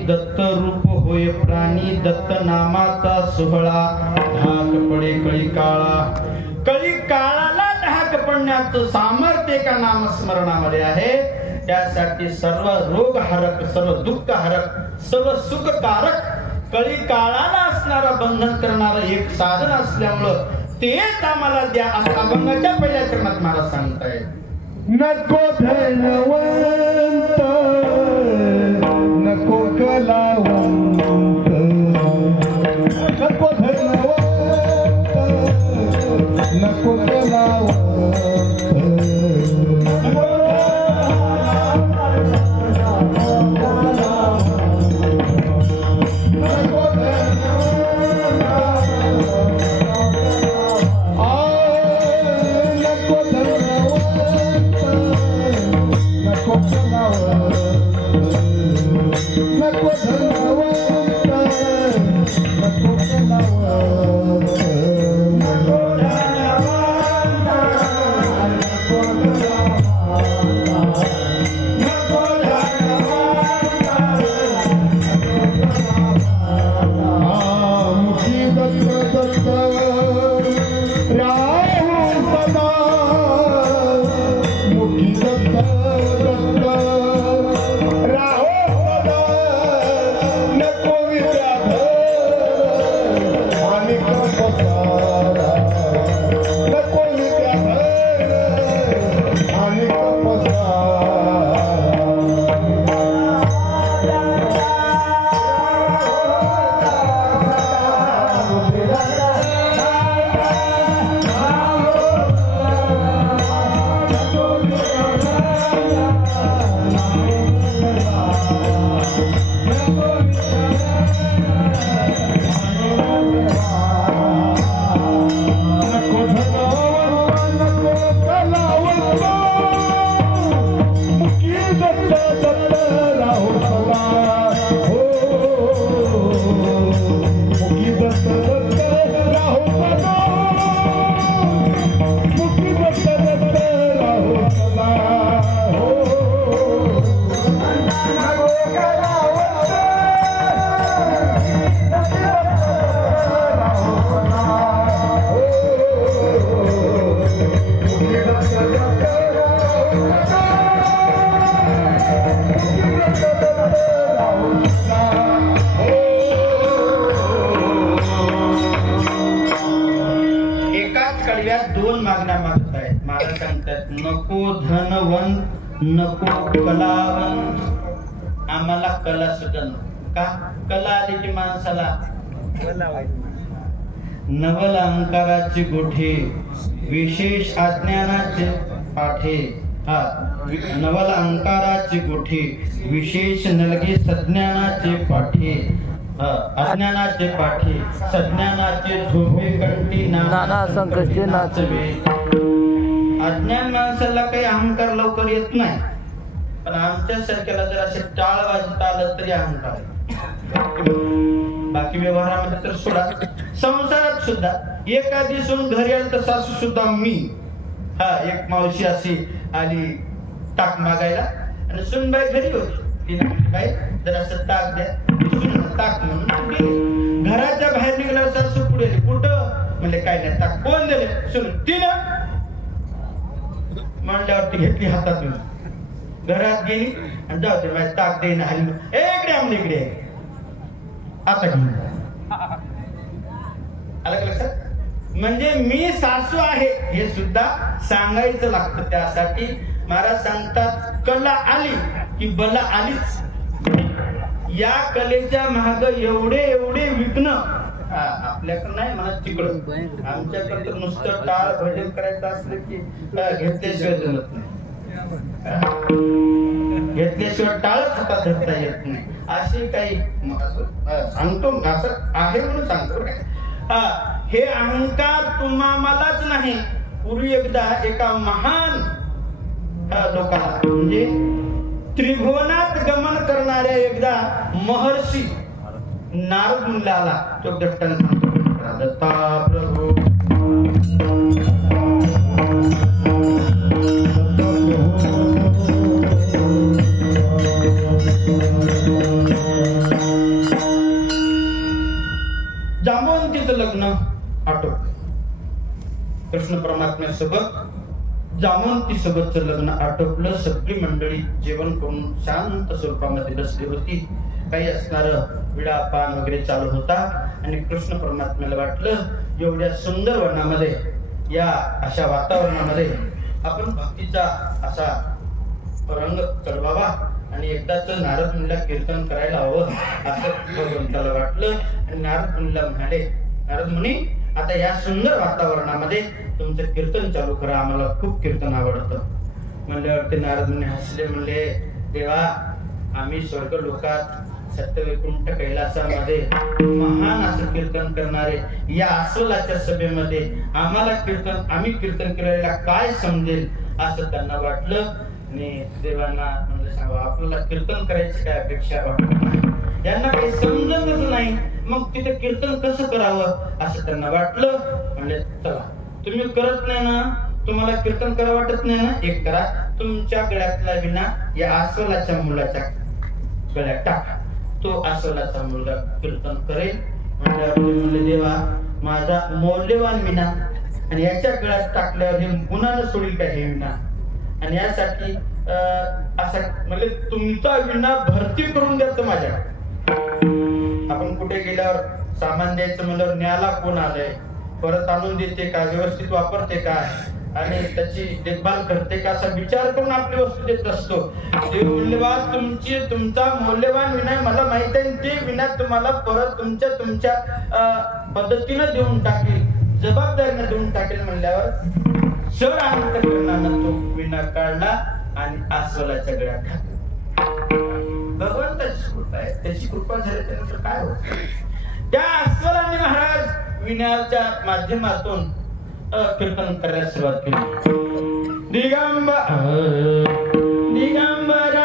दत्त रूप होय प्राणी दत्त नामाचा सोहळा धाक पडे कळी काळाला धाक पडण्याचं सामर्थ्य एका नामस्मरणामध्ये आहे. त्यासाठी सर्व रोग हरक, सर्व दुःख हरक, सर्व सुखकारक, कळी काळाला असणारा बंधन करणारं एक साधन असल्यामुळं तेच आम्हाला द्या असं अभंगाच्या पहिल्या चरणात मला सांगतायत. नको धनवंत नको कलावंत नको धनवंत नको कलावंत नको धनवंत नको कलावंत. आम्हाला कला सुद्धा का कला आली की माणसाला नवल अंकाराचे गोठे विशेष अज्ञानाचे पाठे. हा नवल अंकाराचे गोठे विशेष नलगे सज्ञानाचे पाठे. अज्ञानाचे पाठे सज्ञानाचे झोपे कंठी नाना संकष्टी नाचवे. अज्ञान माणसाला काही अहंकार लवकर येत नाही, पण आमच्या सारख्याला जर असे टाळ वाजत आलं तरी अहंकार. बाकी व्यवहारामध्ये तर सोडा, संसारात सुद्धा एका दिवसून घरी आलं तर सासू सुद्धा मी. एक मावशी अशी आली ताक मागायला आणि सुनबाई घरी होती. तिने काय जर असं ताक द्या, ताक म्हणून घराच्या बाहेर निघाल्यावर सासू पुढे कुठं म्हणले काय नाही ताक. कोण दिले? सुन. तिनं म्हणल्यावरती घेतली हातातून घरात गेली आणि जाऊ दे ताक देईन. इकडे आमल्या इकडे आता घेऊन जा. आलं का लक्षात? म्हणजे मी सासू आहे हे सुद्धा सांगायचं लागतं. त्यासाठी महाराज सांगतात कला आली की बला आलीच. या कलेच्या माग एवढे विघ्न आपल्याकडे नाही म्हणा, तिकडं आमच्याकडे तर नुसतं टाळ भजन करायचं असलं की घेतल्याशिवाय जमत नाही, घेतल्याशिवाय टाळच हातात धरता येत नाही. असे काही सांगतो, असं आहे म्हणून सांगतो. हे अहंकार तुम्हालाच नाही, पूर्वी एकदा एका महान लोकाला म्हणजे त्रिभुवनात गमन करणाऱ्या एकदा महर्षी नारद मुनीला आला. तो दत्ताने सांगतो दत्ता प्रभू जांबवंतीचं लग्न आटोपलं. कृष्ण परमात्म्यासोबत जांबवंती सोबतचं लग्न आटोपलं. सगळी मंडळी जेवण करून शांत स्वरूपामध्ये बसली होती. काही असणार विडा पान वगैरे चालू होता आणि कृष्ण परमात्म्याला वाटलं एवढ्या सुंदर वनामध्ये, या अशा वातावरणामध्ये आपण भक्तीचा असा रंग चढवावा आणि एकदाच नारद मुनीला कीर्तन करायला हवं असं भगवंताला वाटलं. आणि नारद मुनीला म्हणाले, नारद मुनी आता या सुंदर वातावरणामध्ये तुमचं कीर्तन चालू करा, आम्हाला खूप कीर्तन आवडतं. म्हणल्यावरती नारद मुनी हसले, म्हणले देवा आम्ही स्वर्ग लोकात सत्यवैकुंठ कैलासामध्ये महान असं कीर्तन करणारे या अस्वलाच्या सभेमध्ये आम्ही कीर्तन केलेला काय समजेल असं त्यांना वाटलं. आणि देवांना म्हणलं सांगा आपल्याला कीर्तन करायची काय अपेक्षा वाटत नाही, यांना काही समजतच नाही, मग तिथे कीर्तन कसं करावं असं त्यांना वाटलं. म्हणले चला तुम्ही करत नाही ना, तुम्हाला कीर्तन करा वाटत नाही ना, एक करा, तुमच्या गळ्यातला विना या अस्वलाच्या मुलाच्या गळ्यात टाका, तो अस्वलाचा मुलगा कीर्तन करेल. म्हणले देवा माझा मौल्यवान विना आणि याच्या गळ्यात टाकल्यावर हे गुणानं सोडील का हे विना, आणि यासाठी असं म्हणजे तुमचा विना भरती करून द्यायचं माझ्या. आपण कुठे गेल्यावर सामान द्यायचं म्हणल्यावर न्याला कोण आलंय, परत आणून देते का, व्यवस्थित वापरते का आणि त्याची देखभाल करते का असा विचार करून आपली वस्तू देत असतो. देव म्हणले तुमचा मौल्यवान विना मला माहित आहे, ते विना तुम्हाला परत तुमच्या पद्धतीनं देऊन टाकेल, जबाबदारीनं देऊन टाकेल. म्हणल्यावर सर अंतकरणानं तो विना काढला आणि अस्वलाच्या गळ्यात घातला. भगवंताची कृपा आहे, त्याची कृपा झाली त्यानंतर काय होत. त्या अस्वलाने महाराज विण्याच्या माध्यमातून कीर्तन करायला सुरुवात केली. दिगंबरा दिगंबरा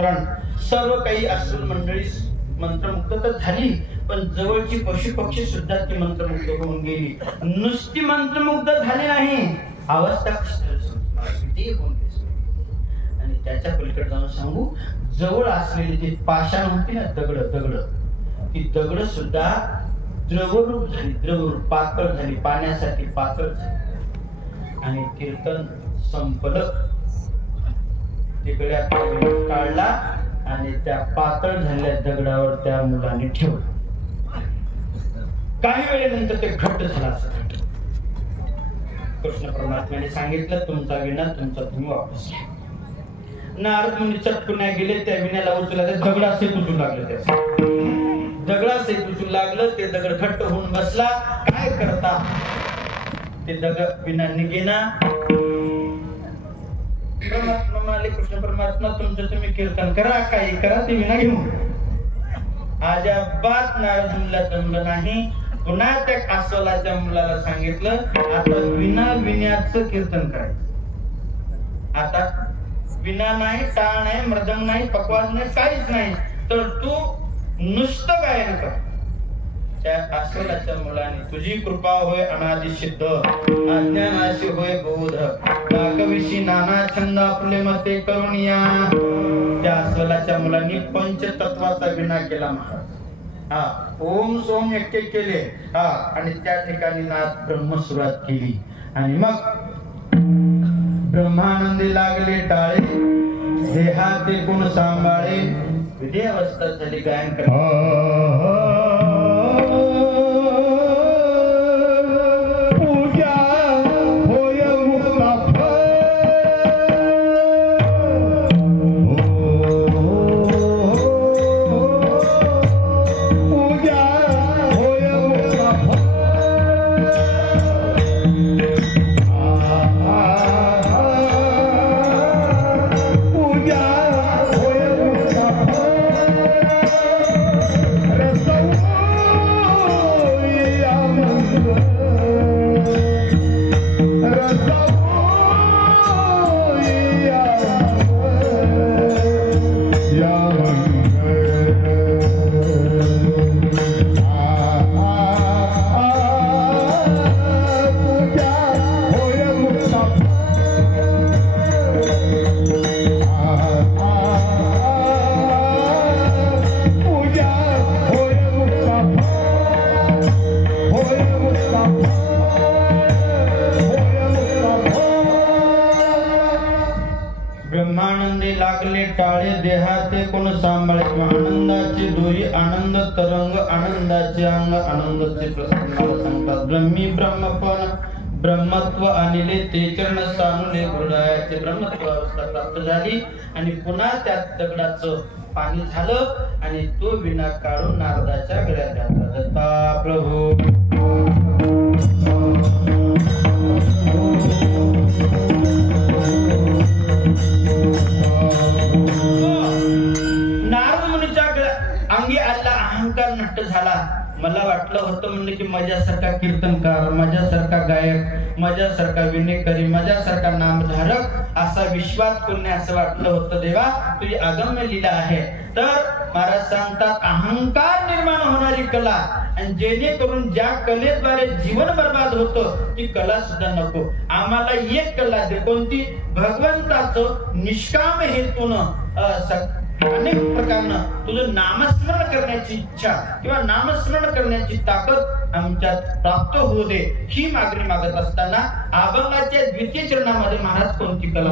नामस्मरण सर्व काही अस्वल मंडळी मंत्रमुक्त तर झाली, पण जवळची पशु पक्षी सुद्धा ती मंत्रमुक्त होऊन गेली. नुसती मंत्रमुग्ध झाली नाही, अवस्था किती होऊन गेली. आणि त्याच्या पलीकडे जाऊन सांगू, जवळ असलेली जी पाषाण होती ना, दगड ती दगड सुद्धा द्रवरूप झाली, द्रवरूप पातळ झाली, पाण्यासाठी पातळ झाली. आणि कीर्तन संपलं. तिकडे काढला आणि त्या पातळ झालेल्या दगडावर त्या मुलाने ठेवलं. काही वेळेनंतर ते घट्ट झाला. असं कृष्ण परमात्म्याने सांगितलं, तुमचा विना तुमचा तुम्ही वापस घ्या. नारद मुनी चटकून गेले, त्या विण्याला उचलला, दगडाचे तुटू लागले. त्या दगडाचे तुटू लागलं. ते दगड घट्ट होऊन बसला. काय करता? ते दगड विना निघेना. परमात्मा म्हणाले, कृष्ण परमात्मा तुमचं तुम्ही कीर्तन करा, काही करा, ते विना घेऊन. अजाबात नारद मुनीला जमलं नाही. पुन्हा त्या अस्वलाच्या मुलाला सांगितलं, आता विना विण्याचं कीर्तन करायचं. आता विना नाही, टाळ नाही, मृदंग नाही, पकवाज नाही, काहीच नाही, तर तू नुसतं गायन कर. त्या अस्वलाच्या मुलाने, तुझी कृपा होय अनादि सिद्ध, अज्ञानाशी होय बोध, काकविषी नाना छंद आपले मते करुणिया. त्या अस्वलाच्या मुलांनी पंचतत्वाचा विना केला महाराज. ओम सोम यज्ञ केले. आणि त्या ठिकाणी नाद ब्रह्म सुरुवात केली. आणि मग ब्रह्मानंदी लागले टाळे, देहाते कोण सांभाळे, विधी अवस्था झाली गायन कर. ब्रह्मानंदी लागले टाळे, देहाते कोण सांभाळे, आनंदाची दोरी आनंद तरंग, आनंदाचे अंग आनंदाचे प्रसंगाला सांगतात. ब्रह्मी ब्रह्मपण ब्रह्मत्व आणले, ते चरण सानुले, हृदयाचे ब्रह्मत्व अवस्था प्राप्त झाली. आणि पुन्हा त्या दगडाचं पाणी झालं आणि तो विना काढून नारदाच्या गळ्यात घातला. दत्ता प्रभू अंगी आला, अहंकार नष्ट झाला. मला वाटलं होतं म्हणलं की माझ्यासारखा कीर्तनकार, माझ्यासारखा गायक, माझ्यासारखा विनेकरी, माझ्यासारखा नामधारक असा विश्वास कोणी, असं वाटलं होतं. देवा तुझी अगम्य लीला आहे. तर महाराज सांगतात, अहंकार निर्माण होणारी कला, आणि जेणेकरून ज्या कलेद्वारे जीवन बर्बाद होतं ती कला सुद्धा नको. आम्हाला एक कला दे. कोणती? भगवंताचं निष्काम हेतून अनेक प्रकारनं तुझं नामस्मरण करण्याची इच्छा किंवा नामस्मरण करण्याची ताकद आमच्यात प्राप्त होऊ दे, ही मागणी मागत असताना अभंगाच्या द्वितीय चरणामध्ये महाराज कोणती कला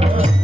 Oh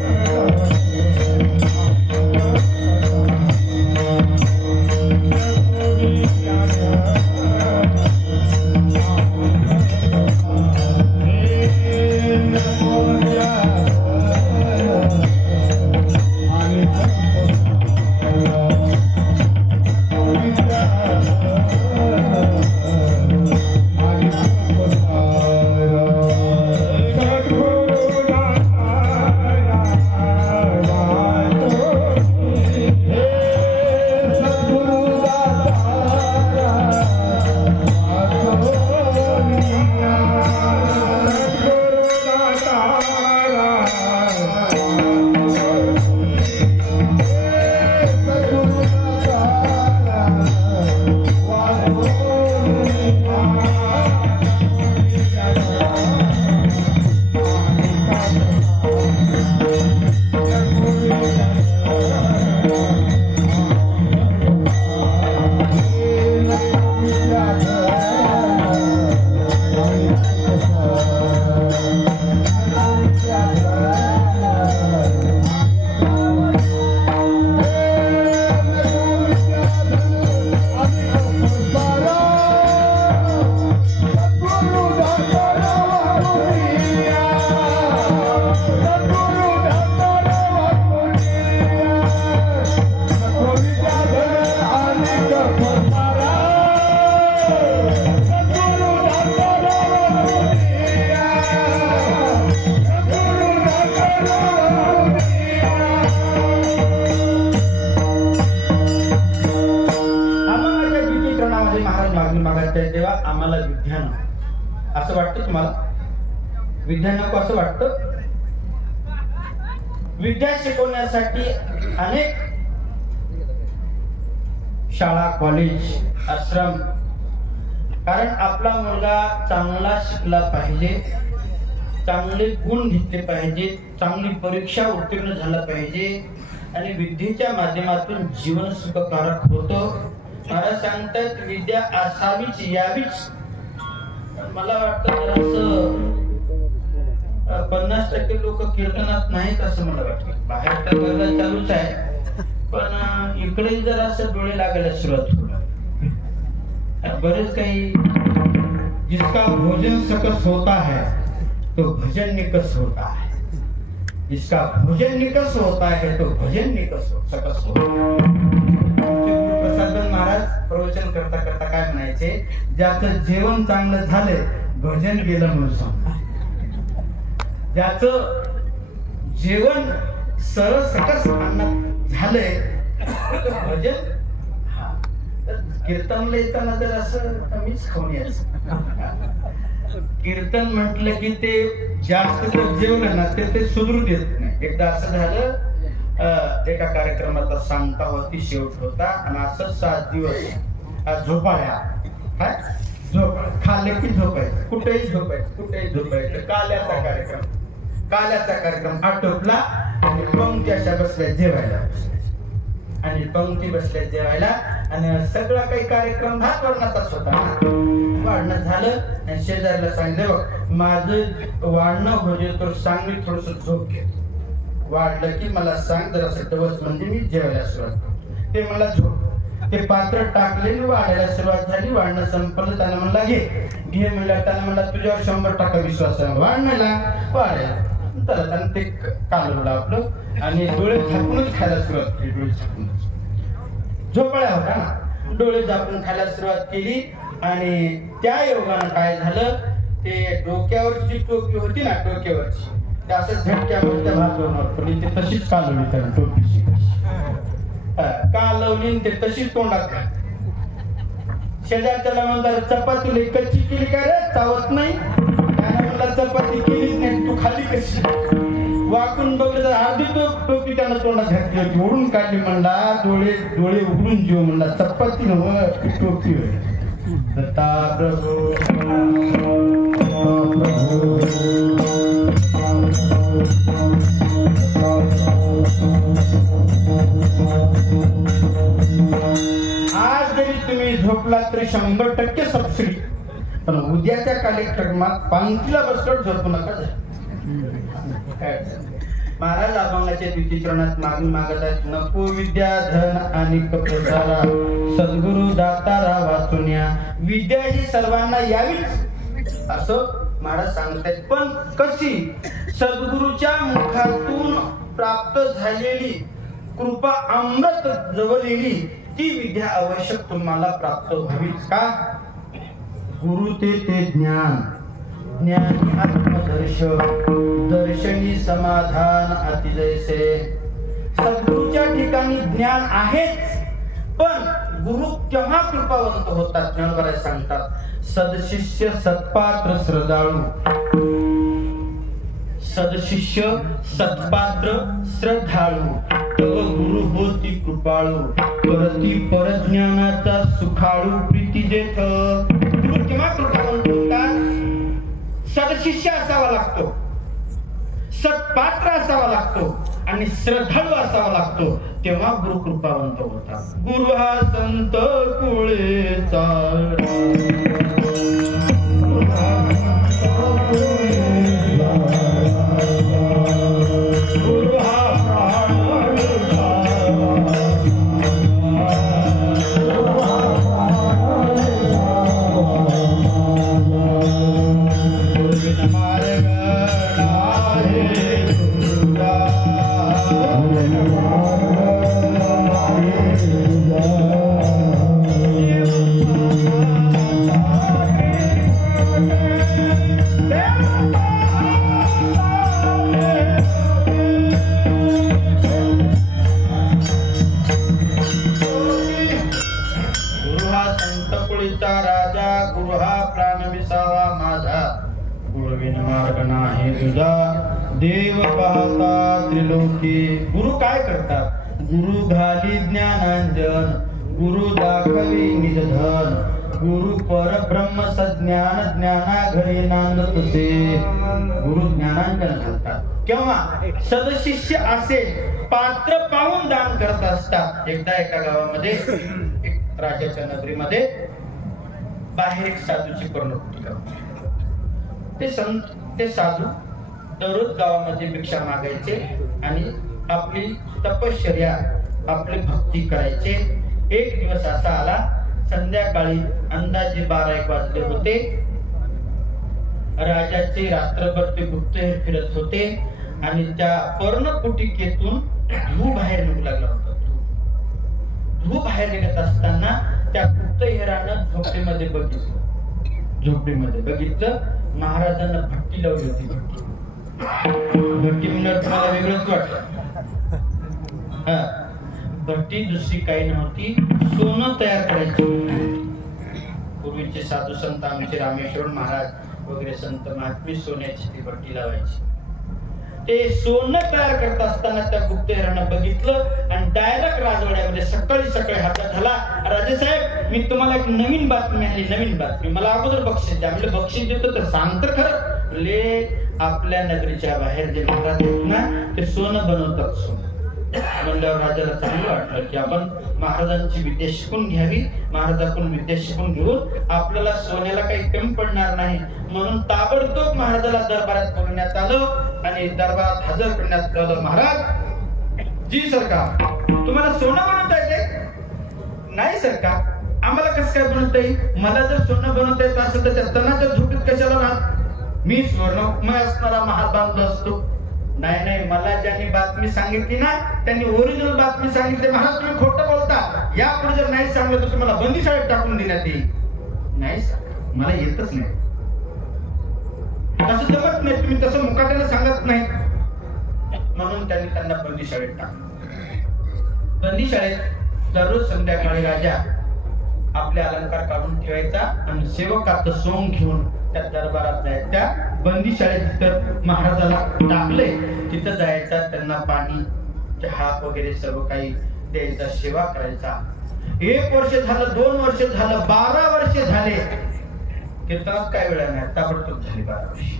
तेव्हा आम्हाला विद्या नको असं वाटतं तुम्हाला? विद्या नको असं वाटतं? विद्या शिकवण्यासाठी अनेक शाळा, कॉलेज, आश्रम, कारण आपला मुलगा चांगला शिकला पाहिजे, चांगले गुण घेतले पाहिजे, चांगली परीक्षा उत्तीर्ण झाला पाहिजे आणि विद्येच्या माध्यमातून जीवन सुखकारक होतं. महाराज सांगतात विद्या असावीच, यावीच. मला वाटतं असं 50% लोक कीर्तनात नाहीत असं मला वाटतं. बाहेर तर वर्ग चालूच आहे, पण इकडे जर असं डोळे लागायला सुरुवात होणार. बरेच काही जिसका भोजन सकस होता है तो भजन निकस होता है, जिसका भोजन निकस होता है तो भजन निकस सकस होता है. प्रसाद महाराज प्रवचन करता करता काय म्हणायचे, ज्याचं जेवण चांगलं झालं भजन गेलं म्हणून सांग. ज्याचं जेवण सरळ सकस अन्नात झालंय भजन. कीर्तनला येताना जर असं कमीच खाऊन यायचं. कीर्तन म्हटलं की ते जास्त जर जेवलं ना ते सुधरू देत नाही. एकदा असं झालं, एका कार्यक्रमाचा सांगता होती, शेवट होता आणि असं 7 दिवस झोपाळ्या, काय झोपाळ्या खाल्ले की झोपायचं, कुठेही झोपायचं. काल्याचा कार्यक्रम आटोपला आणि पंक्ती अशा बसल्या जेवायला, आणि पंक्ती बसल्या जेवायला आणि सगळा काही कार्यक्रम भात वाढण्याचाच होता. वाढणं झालं आणि शेजारीला सांगितलं, बघ माझं वाढणं होते तर सांग, मी थोडस झोप घे. वाढलं की मला सांग, जर असं डबस म्हणजे मी जेवायला सुरुवात करतो. ते मला झोप. ते पात्र टाकले, वाढायला सुरुवात झाली. वाढणं संपलं. त्यानं म्हणला घे म्हणलं. त्यानं म्हणला तुझ्यावर 100% विश्वास आहे. वाढण्याला वाढायला तर त्यानं ते कालवलं आपलं आणि डोळे झाकूनच खायला सुरुवात केली. डोळे झाकूनच, झोपाळ्या होता ना, डोळे झाकून खायला सुरुवात केली. आणि त्या योगानं काय झालं, ते डोक्यावरची जी टोपी होती ना, डोक्यावरची ते असं झटक्यामध्ये त्या भातवरणार पडली. ते तशीच कालवली त्यानं टोपीची, कालवली ते तशीच तोंडात. शेजारच्याला म्हणतात चपाती कच्ची केली काय रे, चावत नाही. त्यानं म्हणला चपाती केलीच नाही, तू खाली कशी. वाकून बघलं तर अर्धी टोपी त्यानं तोंडात घातली होती, ओढून काढली. म्हणला डोळे उघडून जीव म्हणला, चपाती नव्हती टोपी होती. दत्ता प्रभू आज जरी तुम्ही झोपला तरी 100% सबसिडी, पण उद्याच्या कार्यक्रमात पंक्तीला बसकर झोपू नका. महाराज अभंगाच्या द्वितीचरणात मागत आहेत, नको विद्या धन आणि प्रसारा, सद्गुरु दातारा वाचुन्या. विद्या ही सर्वांना यावीच असं महाराज सांगत आहेत. पण कशी? सद्गुरूच्या मुखातून प्राप्त झालेली कृपा अमृत जवळलेली ती विद्या आवश्यक तुम्हाला प्राप्त व्हावीच. का? गुरु ते ज्ञान, ज्ञानी आत्मदर्शन, दर्शनी समाधान अतिजयसे. सद्गुरूच्या ठिकाणी ज्ञान आहेच, पण गुरु केव्हा कृपावंत होतात? ज्ञानोबा सांगतात, सदशिष्य सत्पात्र श्रद्धाळू. सदशिष्य सत्पात्र श्रद्धाळू, तव गुरु होती कृपाळू, करती परज्ञानाचा सुखाळू प्रीती जेथ. गुरु केव्हा कृपावंत होतात? सदशिष्य असावा लागतो, सत्पात्र असावा लागतो आणि श्रद्धाळू असावा लागतो, तेव्हा गुरु कृपावंत होतात. गुरु हा संत कुळेचा, गुरु हा Hare होळीचा राजा, गुरु हा प्राण विसावा माझा, गुरुविन मार्ग नाही तुझा, देव पाहता त्रिलोकी. गुरु काय करतात? गुरु घाली ज्ञानांजन, गुरु दाखवी निज धन, गुरु परब्रह्म सज्ञान, ज्ञाना घरी नांदतसे. गुरु ज्ञानांजन घालतात किंवा सदशिष्य असेल पात्र पाहून दान करत असतात. एकदा एका गावामध्ये एक राजाच्या नगरीमध्ये बाहेर एक साधूची पर्णकुटी होती. ते साधू दररोज गावामध्ये भिक्षा मागायचे आणि आपली तपश्चर्या, आपली भक्ती करायचे. एक दिवस असा आला, संध्याकाळी अंदाजे 12-1 वाजले होते. राजाचे रात्रभर ते गुप्तहेर फिरत होते आणि त्या पर्णकुटिकेतून धू बाहेर निघू लागला होता. धू बाहेर निघत असताना त्या गुप्तहेरानं झोपडीमध्ये बघितलं. महाराजांना भट्टी लावली होती. भट्टी म्हणजे तुम्हाला वेगळंच वाटलं. भट्टी दुसरी काही नव्हती, सोनं तयार करायची. पूर्वीचे साधू संत आमचे रामेश्वर महाराज वगैरे संत महात्मे सोन्याची ती भट्टी लावायची. ते सोनं तयार करत असताना त्या गुप्तहेरानं बघितलं आणि डायरेक्ट राजवाड्यामध्ये सकाळी हातात झाला. राजेसाहेब, मी तुम्हाला एक नवीन बातमी आली, नवीन बातमी. मला अगोदर बक्षीस द्या. म्हणजे बक्षीस देतो तर सांग तर खरं. आपल्या नगरीच्या बाहेर जे महाराज आहेत ना, ते सोनं बनवतात. सोनं म्हणल्यावर राजाला चांगलं वाटलं की आपण महाराजांची विद्या शिकून घ्यावी. महाराजांकडून विद्या शिकून घेऊन आपल्याला सोन्याला काही कमी पडणार नाही. म्हणून ताबडतोब महाराजाला दरबारात बोलवण्यात आलं आणि दरबारात हजर करण्यात आलं. महाराज, जी सरकार, तुम्हाला सोनं बनवता येते? नाही सरकार, आम्हाला कसं काय बनवता येईल? मला जर सोनं बनवता येत असेल तर त्या तणाच्या झोपीत कशाला राहत? मी स्वर्णमय असणारा महाल बांधलो असतो. नाही, मला ज्यांनी बातमी सांगितली ना, त्यांनी ओरिजिनल बातमी सांगितली. महाराज, तुम्ही खोटं बोलता. यापुढे जर नाही सांगलं तर तुम्हाला बंदीशाळेत टाकून देण्यात येईल. नाही सर, मला येतच नाही. तसं जमत नाही, तुम्ही तसं मुकाट्याने सांगत नाही. म्हणून त्यांना बंदीशाळेत टाकलं. बंदीशाळेत दररोज संध्याकाळी राजा आपले अलंकार काढून ठेवायचा आणि सेवकाचं सोंग घेऊन त्या दरबारात जायचं. त्या बंदीशाळेत जिथं महाराजाला टाकले तिथं जायचा, त्यांना पाणी, चहा वगैरे सर्व काही द्यायचा, सेवा करायचा. 1 वर्ष झालं, 2 वर्ष झालं, 12 वर्ष झाले. कीर्तनात काय वेळा नाही, ताबडतोब झाली 12 वर्ष.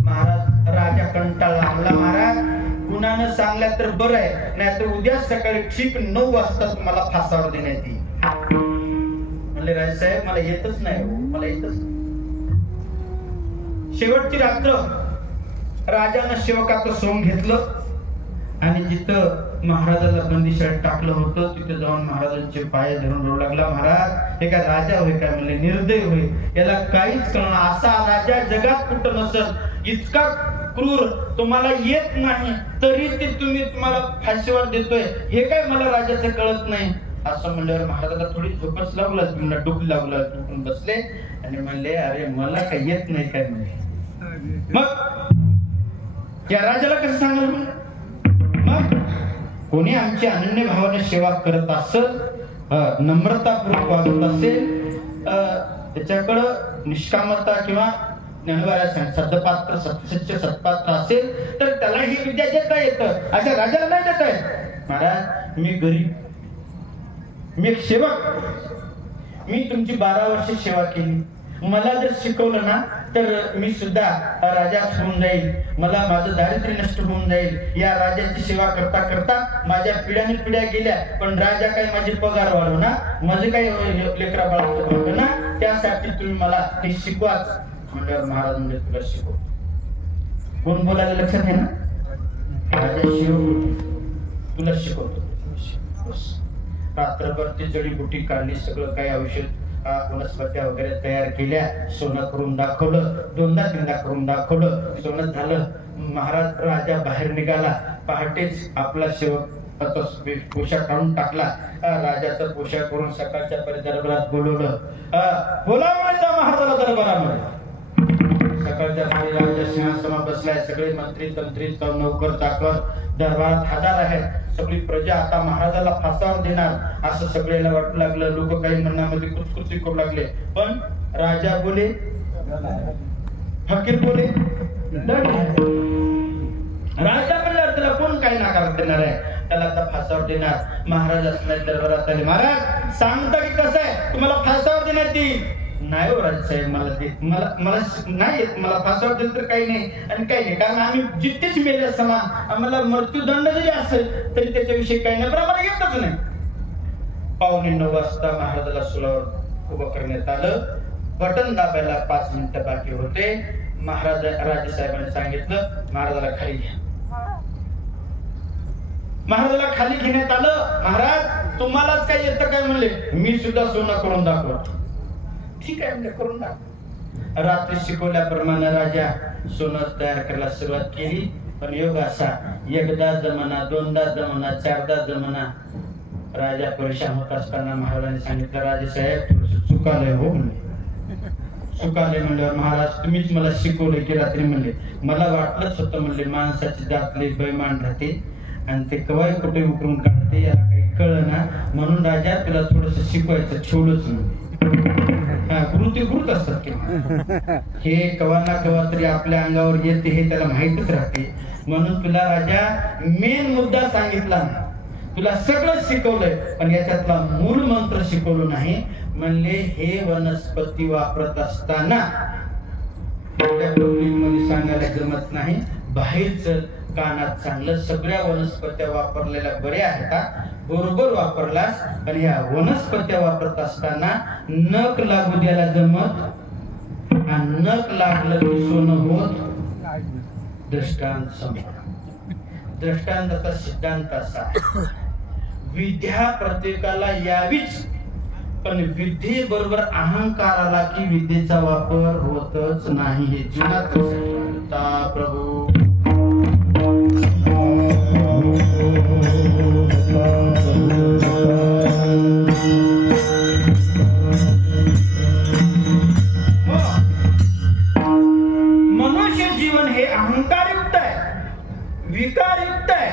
महाराज, राजा कंटाळला. म्हणला, महाराज, कुणानं सांगल्या तर बरं आहे, नाहीतर उद्या सकाळी ठीक 9 वाजता तुम्हाला फासावर देण्यात येईल. म्हणले, राजसाहेब, मला येतच नाही, मला येतच नाही. शेवटची रात्र राजानं सेवकाचं सोंग घेतलं आणि जिथं महाराजाला बंदीशाळेत टाकलं होतं तिथे जाऊन महाराजांचे पाय धरून रडू लागला. महाराज, हे काय राजा होय काय? म्हणले, निर्दय होय, याला काहीच कळणार. असा राजा जगात कुठं नसल. इतका क्रूर, तुम्हाला येत नाही तरी ते तुम्हाला फाशीवर देतोय, हे काय मला राजाचं कळत नाही. असं म्हणल्यावर महाराजाला थोडी झोपच लागला, डोकं लागलं, डोकून बसले आणि म्हणले, अरे मला काही येत नाही काय? म्हणजे मग या राजाला कसं सांगाल? मग कोणी आमची अनन्य भावाने सेवा करत असेल, नम्रतापूर्वक वागत असेल, त्याच्याकडं निष्कामता किंवा सदपात्र सत्पात्र असेल तर त्याला ही विद्या देता येतं. अशा राजाला नाही देता येत. महाराज, मी गरीब, मी एक सेवक, मी तुमची 12 वर्ष सेवा केली. मला जर शिकवलं ना तर मी सुद्धा राजा होऊन जाईल, मला माझं दारिद्र्य नष्ट होऊन जाईल. या राजाची सेवा करता करता माझ्या पिढ्याने पिढ्या गेल्या, पण राजा काही माझे पगार वाढव ना, माझे काही लेकरा बाळाचं वाढव ना, त्यासाठी तुम्ही मला हे शिकवाच. म्हणल्यावर महाराज म्हणजे तुला शिकव. कोण बोलायला लक्षात आहे ना? राजा शिव, तुला शिकवतो. रात्रभर ती जडीबुटी काढली, सगळं काही औषध वनस्पत्या वगैरे तयार केल्या, सोनं करून दाखवलं, 2दा-3दा करून दाखवलं, सोनं झालं. महाराज, राजा बाहेर निघाला. पहाटेच आपला सेवकाचा पोशाख काढून टाकला, राजाचा पोशाख करून सकाळच्या दरबारात बोलवलं. बोलावलं त्या महाराजाला दरबारामध्ये. सकाळच्या पारी राजा सिंहासनावर बसलाय, सगळे मंत्री तंत्री नौकर चाकर दरबारात हजर आहेत, सगळी प्रजा आता महाराजाला फासावर देणार असं सगळ्याला वाटू लागलं. लोक काही मनामध्ये कुचकुची करू लागले, पण राजा बोले, फकीर बोले, राजा म्हणल्यावर त्याला कोण काही नाकार देणार आहे, त्याला आता फासावर देणार. महाराज असणार दरबारात आले, महाराज सांगता की कसं आहे तुम्हाला फासावर देण्यात येईल? नाही हो राजसाहेब, मला ते मला नाही, मला फासावर दिलं तर काही नाही आणि काही नाही, कारण आम्ही जितकेच मेले समान, आम्हाला मृत्यूदंड जरी असेल तरी त्याच्याविषयी काही नाही, पण आम्हाला येतच नाही. 8:45 वाजता महाराजाला सुलावर उभं करण्यात आलं. बटन दाबायला 5 मिनिटं बाकी होते. महाराज राजेसाहेबांनी सांगितलं महाराजाला खाली घ्या. महाराजाला खाली घेण्यात आलं. महाराज तुम्हालाच काय येतं काय म्हणले, मी सुद्धा सोनं करून दाखवतो. ठीक आहे म्हणजे करून दाखव. रात्री शिकवल्याप्रमाणे राजा सोनं तयार करायला सुरुवात केली. पण योग असा, एकदा जमाना, दोनदा जमाना, चारदा जमाना. राजा परेशान होत असताना महाराजांनी सांगितलं, राजेसाहेब चुकालय हो म्हणले. चुकाले म्हणल्यावर महाराज तुम्हीच मला शिकवले की रात्री म्हणले, मला वाटलंच होतं म्हणले माणसाची जातले बैमान राहते आणि ते कवाय कुठे उकरून काढते याला काही कळलं ना, म्हणून राजा तुला थोडस शिकवायचं छोडच म्हणले. कृती कृत असतात किंवा हे कवा ना कवा तरी आपल्या अंगावर येते हे त्याला माहितच राहते. म्हणून तुला राजा मेन मुद्दा सांगितला, तुला सगळं शिकवलंय पण याच्यातला मूळ मंत्र शिकवलो नाही. म्हणले हे वनस्पती वापरत असताना मध्ये सांगायला जमत नाही, बाहेरच कानात चांगलं. सगळ्या वनस्पत्या वापरलेल्या बऱ्या आहेत, बरोबर वापरलास, पण ह्या वनस्पत्या वापरत असताना नख लागू द्यायला जमत आणि नख लागलं की सोनं होत. दृष्टांत समोर. दृष्टांताचा सिद्धांत असा, विद्या प्रत्येकाला यावीच, पण विद्येबरोबर अहंकार आला की विद्येचा वापर होतच नाही. हे जीवनात प्रभू मनुष्य जीवन हे अहंकारयुक्त आहे, विकारयुक्त आहे.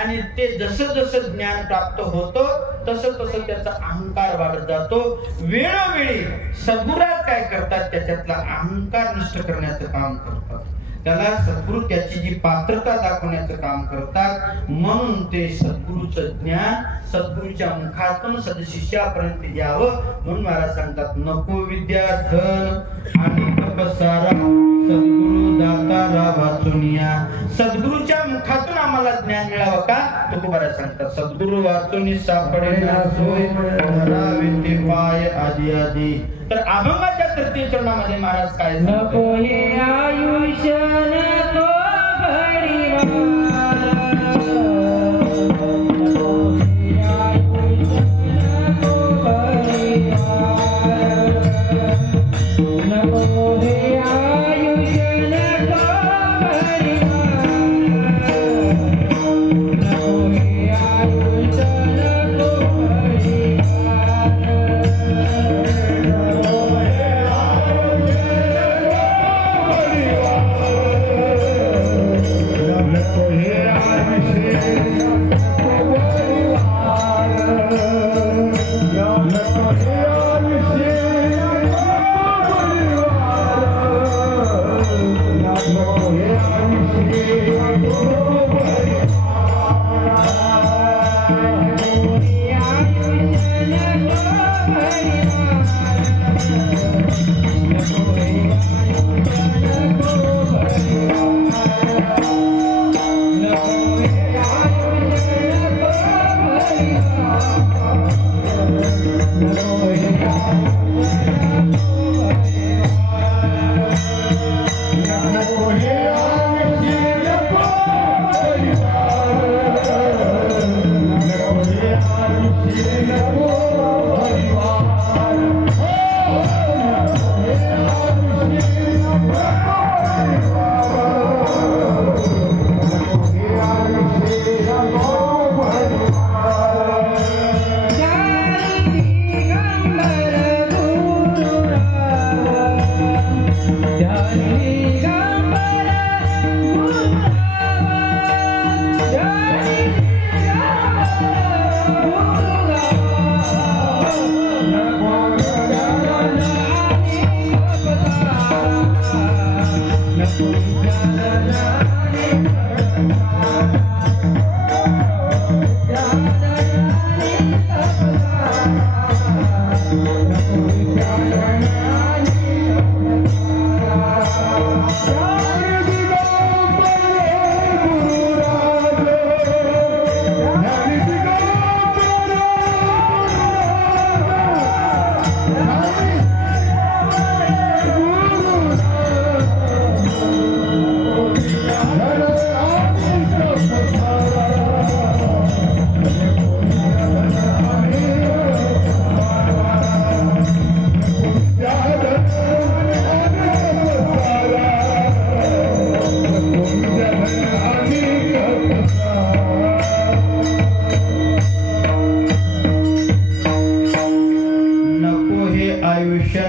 आणि ते जसं जसं ज्ञान प्राप्त होतं तसं तसं त्याचा अहंकार वाढत जातो. वेळोवेळी सद्गुरात काय करतात, त्याच्यातला अहंकार नष्ट करण्याचं काम करतात. त्याला सद्गुरु त्याची जी पात्रता दाखवण्याचं काम करतात. म्हणून ते सद्गुरूचं ज्ञान सद्गुरूच्या मुखातून सदशिष्यापर्यंत यावं. म्हणून महाराज सांगतात, नको विद्या धन आणि तपसारा, सद्गुरु दातारा वाचुनिया. सद्गुरूच्या मुखातून आम्हाला ज्ञान मिळावं का? तुकोबारा सांगतात, सद्गुरु वाचुनी सापडे ना सोय, धरावे ते पाय आदी आदी. तर अभंगाच्या तृतीय चरणामध्ये महाराज काय नको हे आयुष्य नको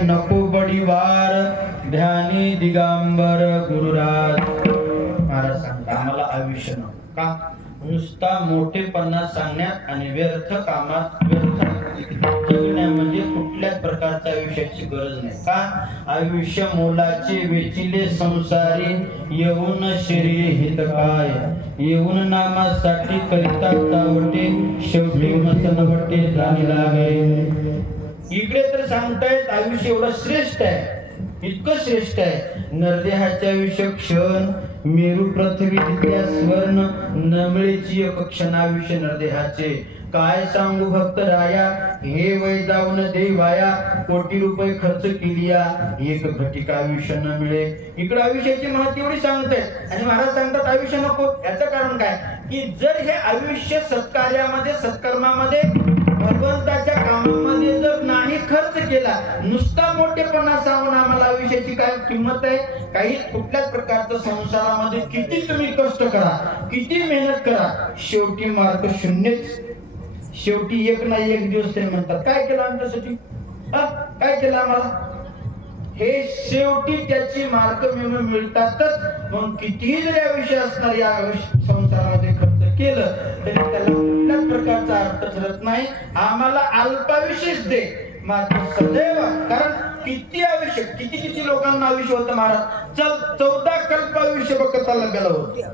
नको बडीवार ध्यानी दिगंबर गुरुराज महाराज सांगता आम्हाला आयुष्य नको का नुसता मोठेपणा सांगण्यात आणि व्यर्थ कामात व्यर्थ जगण्यामध्ये कुठल्याच प्रकारच्या आयुष्याची गरज नाही का आयुष्य मोलाचे वेचिले संसारी येऊन शरीर हित काय येऊन नामासाठी करिता चावटे शेवटी नसनवटे जाणे लागे इकडे तर सांगतायत आयुष्य एवढं श्रेष्ठ आहे इतकं श्रेष्ठ आहे नरदेहाचे आयुष्य क्षण मेरू पृथ्वी तिथल्या स्वर्ण नमळेची एक क्षण आयुष्य नरदेहाचे काय सांगू भक्त राया हे वय जाऊन देवाया कोटी रुपये खर्च केलिया एक घटिका आयुष्य न मिळे इकडे आयुष्याची महत्व एवढी सांगतायत आणि महाराज सांगतात आयुष्य नको याचं कारण काय की जर हे आयुष्य सत्कार्यामध्ये सत्कर्मामध्ये भगवंताच्या कामामध्ये जर नाही खर्च केला नुसता मोठेपणा सांगून आम्हाला आयुष्याची काय किंमत आहे काही कुठल्याच प्रकारचं संसारामध्ये किती तुम्ही कष्ट करा किती मेहनत करा शेवटी मार्ग शून्यच शेवटी एक ना एक दिवस ते म्हणतात काय केलं आमच्यासाठी काय केलं आम्हाला हे शेवटी त्याची मार्ग मिळतातच मग कितीही जरी आयुष्य असणार या संसारामध्ये खर्च केलं तरी त्याला कुठल्याच प्रकारचा अर्थ ठरत नाही आम्हाला अल्पायुष्यच दे मात्र सदैव कारण किती आयुष्य किती लोकांना आयुष्य होतं महाराज चल 14 कल्प आयुष्य बघताला गेलं होतं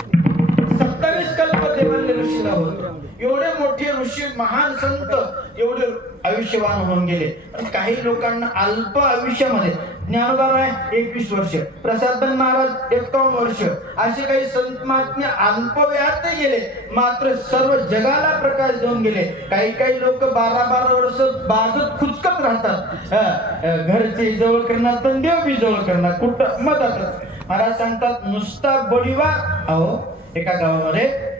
27 कल्प देवांनी ऋषीला होत एवढे मोठे ऋषी महान संत एवढे आयुष्यवान होऊन गेले काही लोकांना अल्प आयुष्यामध्ये ज्ञानोबा राय 21 वर्ष प्रसादन महाराज 51 वर्ष असे काही संत महात्मे अल्प वयात गेले मात्र सर्व जगाला प्रकाश देऊन गेले काही लोक 12 वर्ष बाजूत खुचकत राहतात घरचे जवळ करणार तर देव बी जवळ करणार कुठं मदत महाराज सांगतात नुसता बडीवार अहो एका गावामध्ये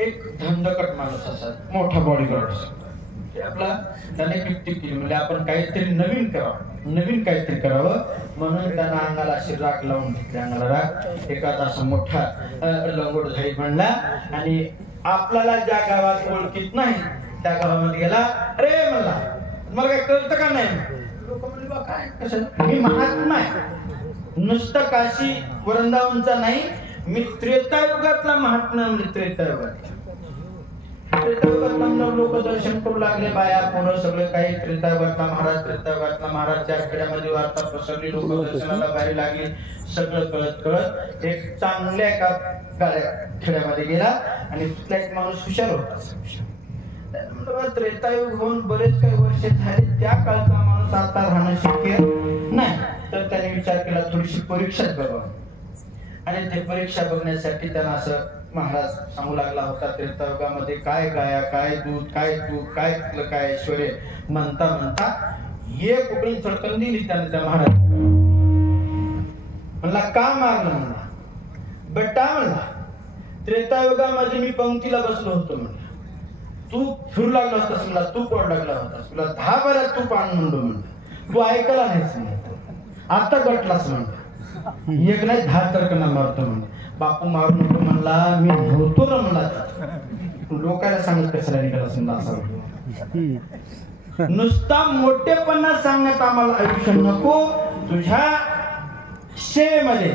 एक धंदकट माणूस असा मोठा बॉडीगार्ड आपला त्याने किती केली म्हणजे आपण काहीतरी नवीन काहीतरी करावं म्हणून त्यांना अंगाला अशी राख लावून घेतली अंगाला राख एखादा असा मोठा लंगोट झाडी म्हणला आणि आपल्याला ज्या गावात ओळखीत नाही त्या गावामध्ये गेला अरे मला काय कळतं का नाही लोक म्हणले बा काय कसं मी महात्मा आहे नुसतं काशी वृंदावनचा नाही मी त्रेतायुगातला महात्मा म्हणजे त्रेतायुगात लोक दर्शन करू लागले बाया पुढं सगळं काही त्रेतायुगातला महाराजच्या खेड्यामध्ये वार्ता पसरली लोक दर्शनाला बाहेर लागली सगळं कळत एक चांगल्या एका खेड्यामध्ये गेला आणि तिथला एक माणूस हुशार होता त्रेतायुग होऊन बरेच काही वर्ष झाले त्या काळचा माणूस आता राहणं शक्य नाही तर त्याने विचार केला थोडीशी परीक्षा बघावं आणि ते परीक्षा बघण्यासाठी त्यांना असं महाराज सांगू लागला होता त्रेतायुगामध्ये काय गाया काय दूध काय तूप काय काय ऐश्वर्य म्हणता हे कुठून चटकन दिली त्याने त्या महाराज म्हणला का मारलं म्हणला बेटा म्हणला त्रेतायुगामध्ये मी पंक्तीला बसलो होतो म्हणला तू फिरू लागला होतास म्हणला तू पड लागला होतास तुला 10 बऱ्यात तू पान म्हणलो म्हणला तू ऐकला नाहीस म्हणला आता गटलास म्हणला एक नाही 10 तरकना मारतो म्हणला बापू मारू नको म्हणला मी होतो ना म्हणला लोकांना सांगत कशाला निघाला समजा असा नुसता मोठेपणा सांगत आम्हाला आयुष्य नको तुझ्या सेवेमध्ये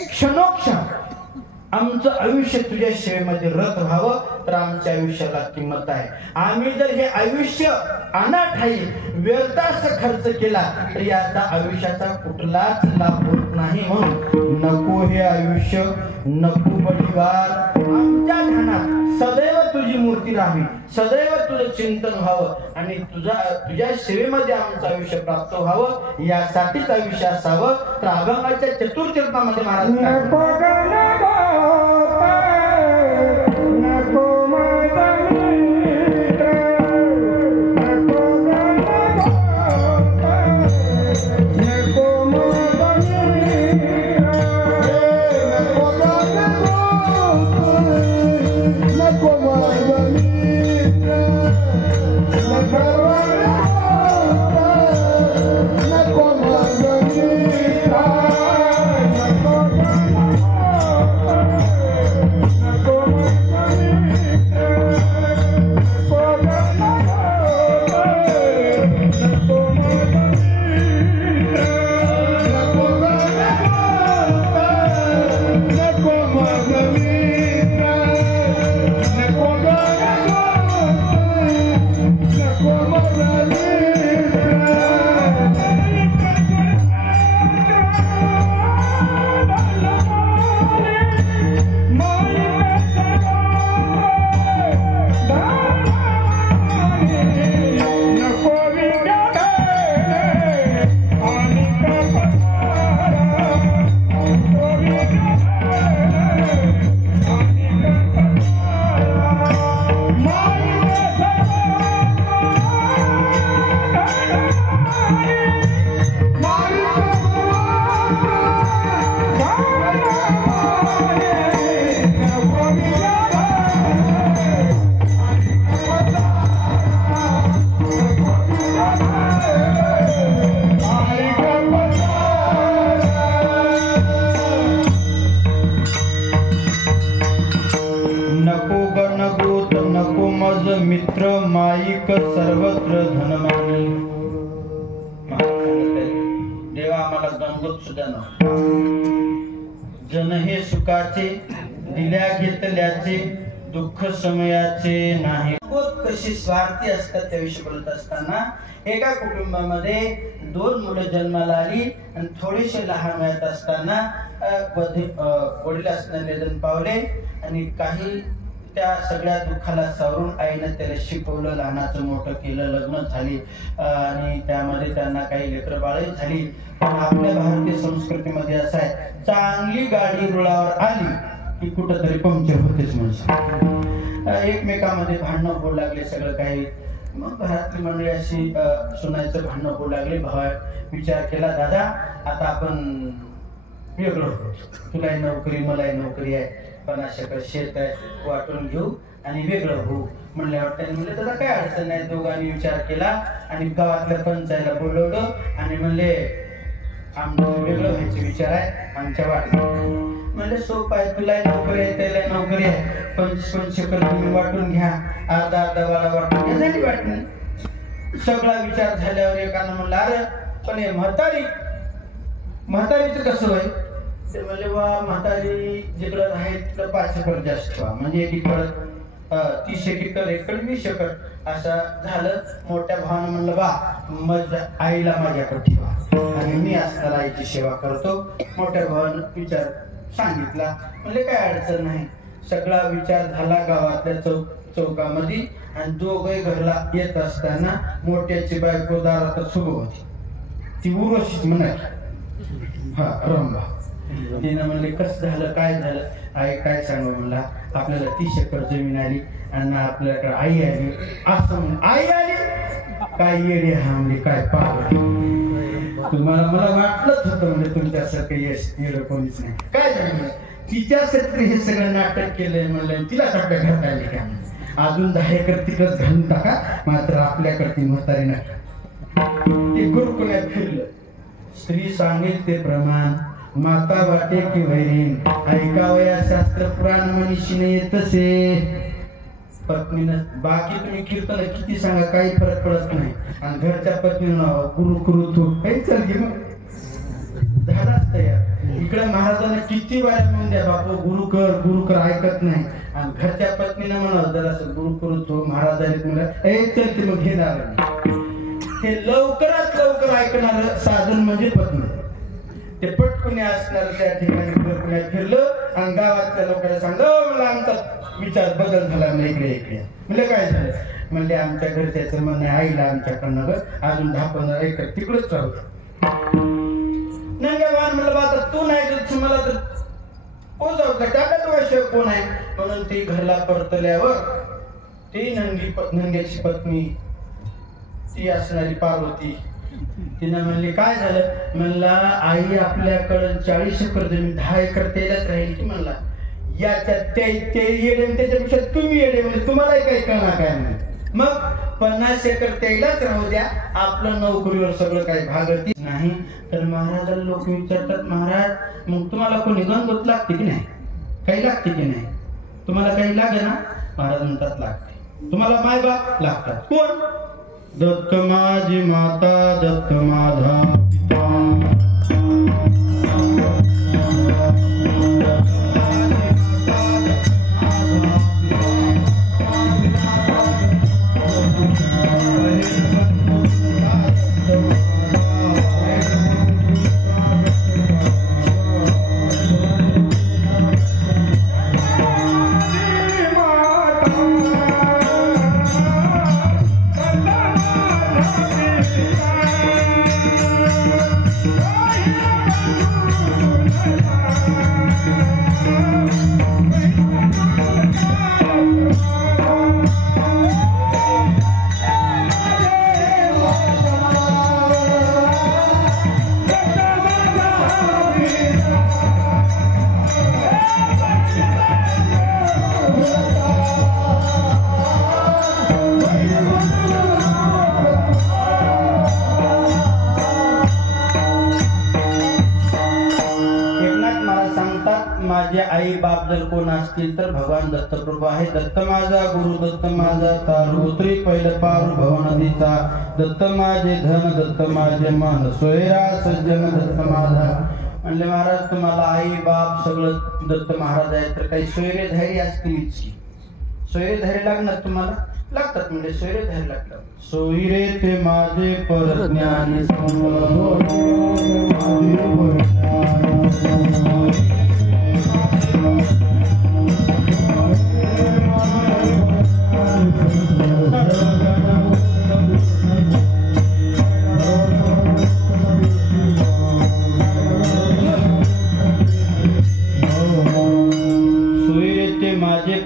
क्षणोक्षण आमचं आयुष्य तुझ्या सेवेमध्ये रत व्हावं, तर आमच्या आयुष्याला किंमत आहे. आम्ही जर हे आयुष्य अनाठाई व्यर्थास खर्च केला तर याचा आयुष्याचा कुठलाच लाभ होत नाही. म्हणून नको हे आयुष्य, नको परिवार. आमच्या ध्यानात सदैव तुझी मूर्ती राहावी, सदैव तुझं चिंतन व्हावं आणि तुझ्या सेवेमध्ये आमचं आयुष्य प्राप्त व्हावं, यासाठीच आयुष्य असावं. तर अभंगाच्या चतुर्थीर्थामध्ये महाराज मित्र माईक सर्वत्र धनमानी. देवा आम्हाला गणगोत सुद्धा न जन हे सुखाचे दिल्या घेतल्याचे दुःख समयाचे नाही. कशी स्वार्थी असतात त्याविषयी बोलत असताना एका कुटुंबामध्ये 2 मुलं जन्माला आली आणि थोडेसे लहान वयात असताना वडिलांना निधन पावले आणि काही त्या सगळ्या दुःखाला सावरून आईनं त्याला शिकवलं, लहानाचं मोठं केलं, लग्न झाली आणि त्यामध्ये त्यांना काही लेकरं बाळ झाली. पण आपल्या भारतीय संस्कृतीमध्ये असं आहे, चांगली गाडी रुळावर आली की कुठंतरी पंक्चर होतेच. म्हणजे एकमेकांमध्ये भांडणं होऊ लागले सगळं काही. मग घरातली मंडळी अशी सुनायचं भांडणं होऊ लागले. भावा विचार केला, दादा आता आपण वेगळं होतो, तुलाही नोकरी मलाही नोकरी आहे, पण अशा शेत आहे वाटून घेऊ आणि वेगळं होऊ म्हणले. वाटतं म्हणले त्याचा काय अडचण नाही. दोघांनी विचार केला आणि गावातल्या पंचायला बोलवलं आणि म्हणले आमचं वेगळं व्हायचे विचार आहे, आमच्या वाटत. म्हणले सोपं आहे, तुलाही नोकरी आहे त्याला नोकरी आहे, 25 एकर तुम्ही वाटून घ्या, अर्धा वाडा वाटून घ्या, झाली वाटणी. सगळा विचार झाल्यावर एकानं म्हणलं अरे पण हे म्हातारीचं कसं होईल. ते म्हणले वा म्हातारी जिकडं आहे तिकडं 5 एकर जास्त ठेवा, म्हणजे एकीकडं 30 एकर 20 एकर असं झालं. मोठ्या भावानं म्हणलं बा आईला माझ्याकडे ठेवा आणि मी असताना आईची सेवा करतो. मोठ्या भावानं विचार सांगितला. म्हणले काय अडचण नाही. सगळा विचार झाला गावातल्या चौकामध्ये आणि दोघे घरला येत असताना मोठ्याची बायको दारातच उभं होती. ती उर्वशी म्हणाली, हा रंबा. तिनं म्हणले कसं झालं काय झालं. आई काय सांगू म्हणला, आपल्याला 30 एकर जमीन आली आणि आपल्याकडे आई आली. असं म्हणून आई आली काय येडे हा म्हणजे काय पागल. तुम्हाला मला वाटलंच होतं म्हणजे तुमच्यासारखं येडं कोणीच नाही. काय झालं तिच्यासाठी हे सगळं नाटक केलंय म्हणलं. तिलाच आपल्या घरात आली का, अजून 10 एकर तिकडच घालून टाका, मात्र आपल्याकडे ती म्हातारी नाही. ते गुरुकुल्यात फिरलं. स्त्री सांगेल ते प्रमाण, माता वाटे की वैरीण, ऐकावया शास्त्र पुराण मनीषीने येतसे. पत्नीनं बाकी तुम्ही कीर्तन किती सांगा काही फरक पडत नाही. आणि घरच्या पत्नीनं गुरु करू तू काही चल घे मग झालाच तयार. इकडे महाराजांना किती वेळा म्हणून द्या बापू गुरु कर ऐकत नाही. आणि घरच्या पत्नीने म्हणत जरा गुरु करू तो महाराज आले म्हणलं ए चल ते मग घेणार. हे लवकरात लवकर ऐकणार साधन म्हणजे पत्नी. ते पटकुने असणार त्या ठिकाणी पुण्यात फिरलं आणि गावातल्या लोकांना सांग मला आमचा विचार बदल झाला नाही इकडे म्हणजे काय झालं म्हणजे आमच्या घरच्याचं म्हणणं आईला आमच्याकडनं अजून 10-15 एकर तिकडच राहू. नंगे मान म्हणलं आता तू नाही तर मला तर पोचाव का टाकत वाशिव कोण आहे म्हणून ती घरला परतल्यावर ती नंग्याची पत्नी ती असणारी पार्वती तिनं म्हणली काय झालं म्हणला आई आपल्याकडं 40 एकर जमीन 10 एकर तेलाच राहील की म्हणला याच्यात ते येडे त्याच्यापेक्षा तुम्ही येडे म्हणजे तुम्हाला काही कळणार काय नाही. मग 50 एकर तेलाच राहू द्या आपलं नोकरीवर सगळं काही भागती नाही. तर महाराजाला लोक विचारतात महाराज मग तुम्हाला कोणी गंगोत लागते की नाही काही लागते की नाही तुम्हाला काही लागे ना महाराज म्हणतात लागते. तुम्हाला माय बाप लागतात कोण दत्त माझी माता दत्त माझा पिता. माझे आई बाप जर कोण असतील तर भगवान दत्तप्रभू आहे. दत्त माझा गुरु दत्त माझा तारू उतरी पहिलं पारू भव नदीचा दत्त माझे धन दत्त माझे मन सोयरा सज्जन दत्त माझा. म्हणले महाराज तुम्हाला आई बाप सगळं दत्त महाराज आहे तर काही सोयरे धैर्य असतील सोयरे धैर्य लागणार तुम्हाला लागतात म्हणजे सोयरे धैर्य लागतात. सोयरे ते माझे परज्ञानी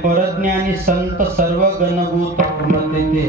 परज्ञानी संत सर्व गणभूत पूर्णतेचे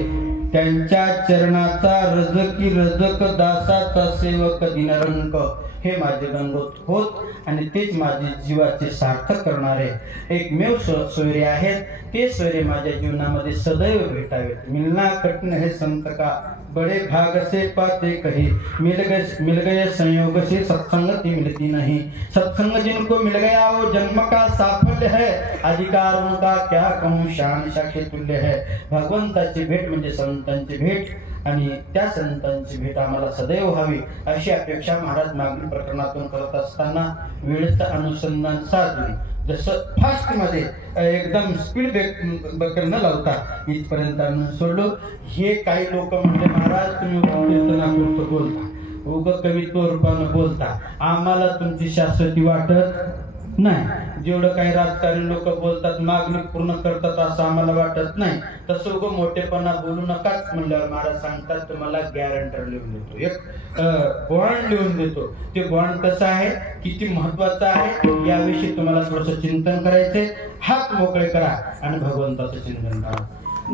त्यांच्या चरणाचा रजकी रजक दासाचा सेवक दिनरंक हे माझे गणभूत होत आणि तेच माझे जीवाचे सार्थक करणारे एकमेव सोयरे आहेत. ते सोयरे माझ्या जीवनामध्ये सदैव भेटावेत. मिलना कठिन है संत का बड़े भाग से पाते कहीं मिल गए संयोग से सत्संगति मिलती नहीं. सत्संग जिनको मिल गया वो जन्म का साफल्य है. अधिकार उनका क्या कहूँ शान शाखे तुल्य है. भगवंताची भेट म्हणजे संतांची भेट आणि त्या संतांची भेट आम्हाला सदैव व्हावी अशी अपेक्षा महाराज मागणी प्रकरणातून करत असताना वेळेचं अनुसंधान साधले. जसं फास्ट मध्ये एकदम स्पीड ब्रेकर न लावता इथपर्यंत आणून सोडलो. हे काही लोक म्हणजे महाराज तुम्ही कीर्तनापुरतं बोलता उग कवित्व रूपानं बोलता आम्हाला तुमची शाश्वती वाटत नाही. जेवढं काही राजकारणी लोक बोलतात मागणी पूर्ण करतात असं आम्हाला वाटत नाही. तसं उग मोठेपणा बोलू नकाच म्हणल्यावर महाराज सांगतात तुम्हाला गॅरंटर लिहून देतो एक बॉन्ड लिहून देतो. ते बॉन्ड कसं आहे किती महत्वाचं आहे याविषयी तुम्हाला थोडंसं चिंतन करायचे. हात मोकळे करा आणि भगवंताचं चिंतन करा.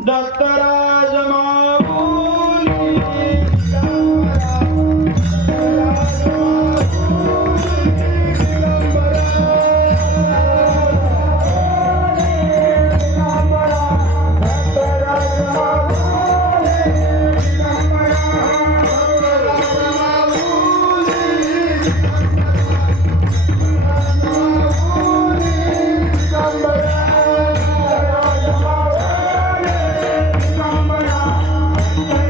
दत्तराज माऊली Bye.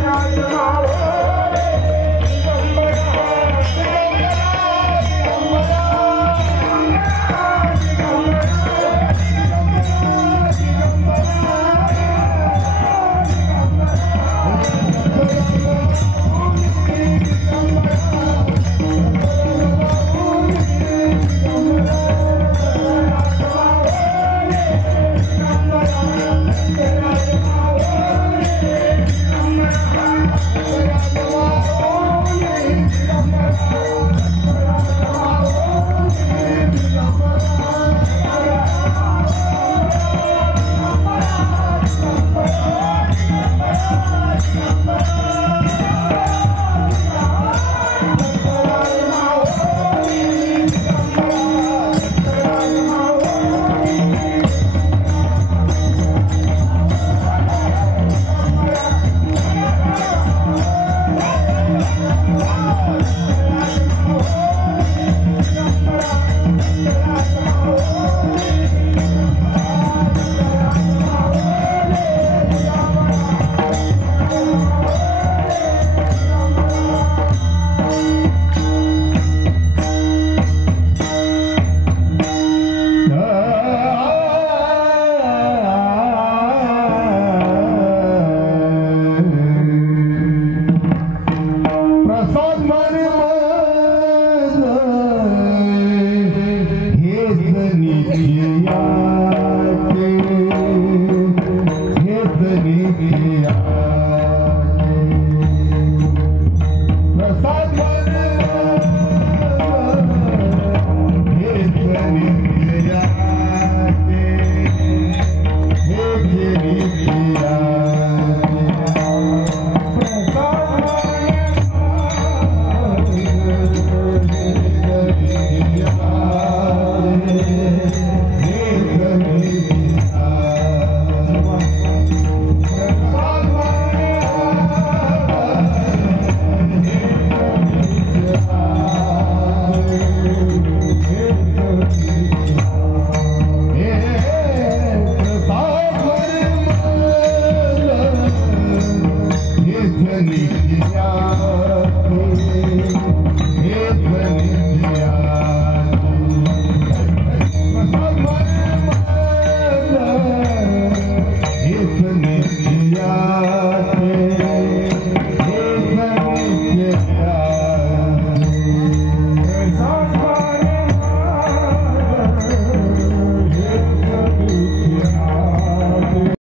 Hey,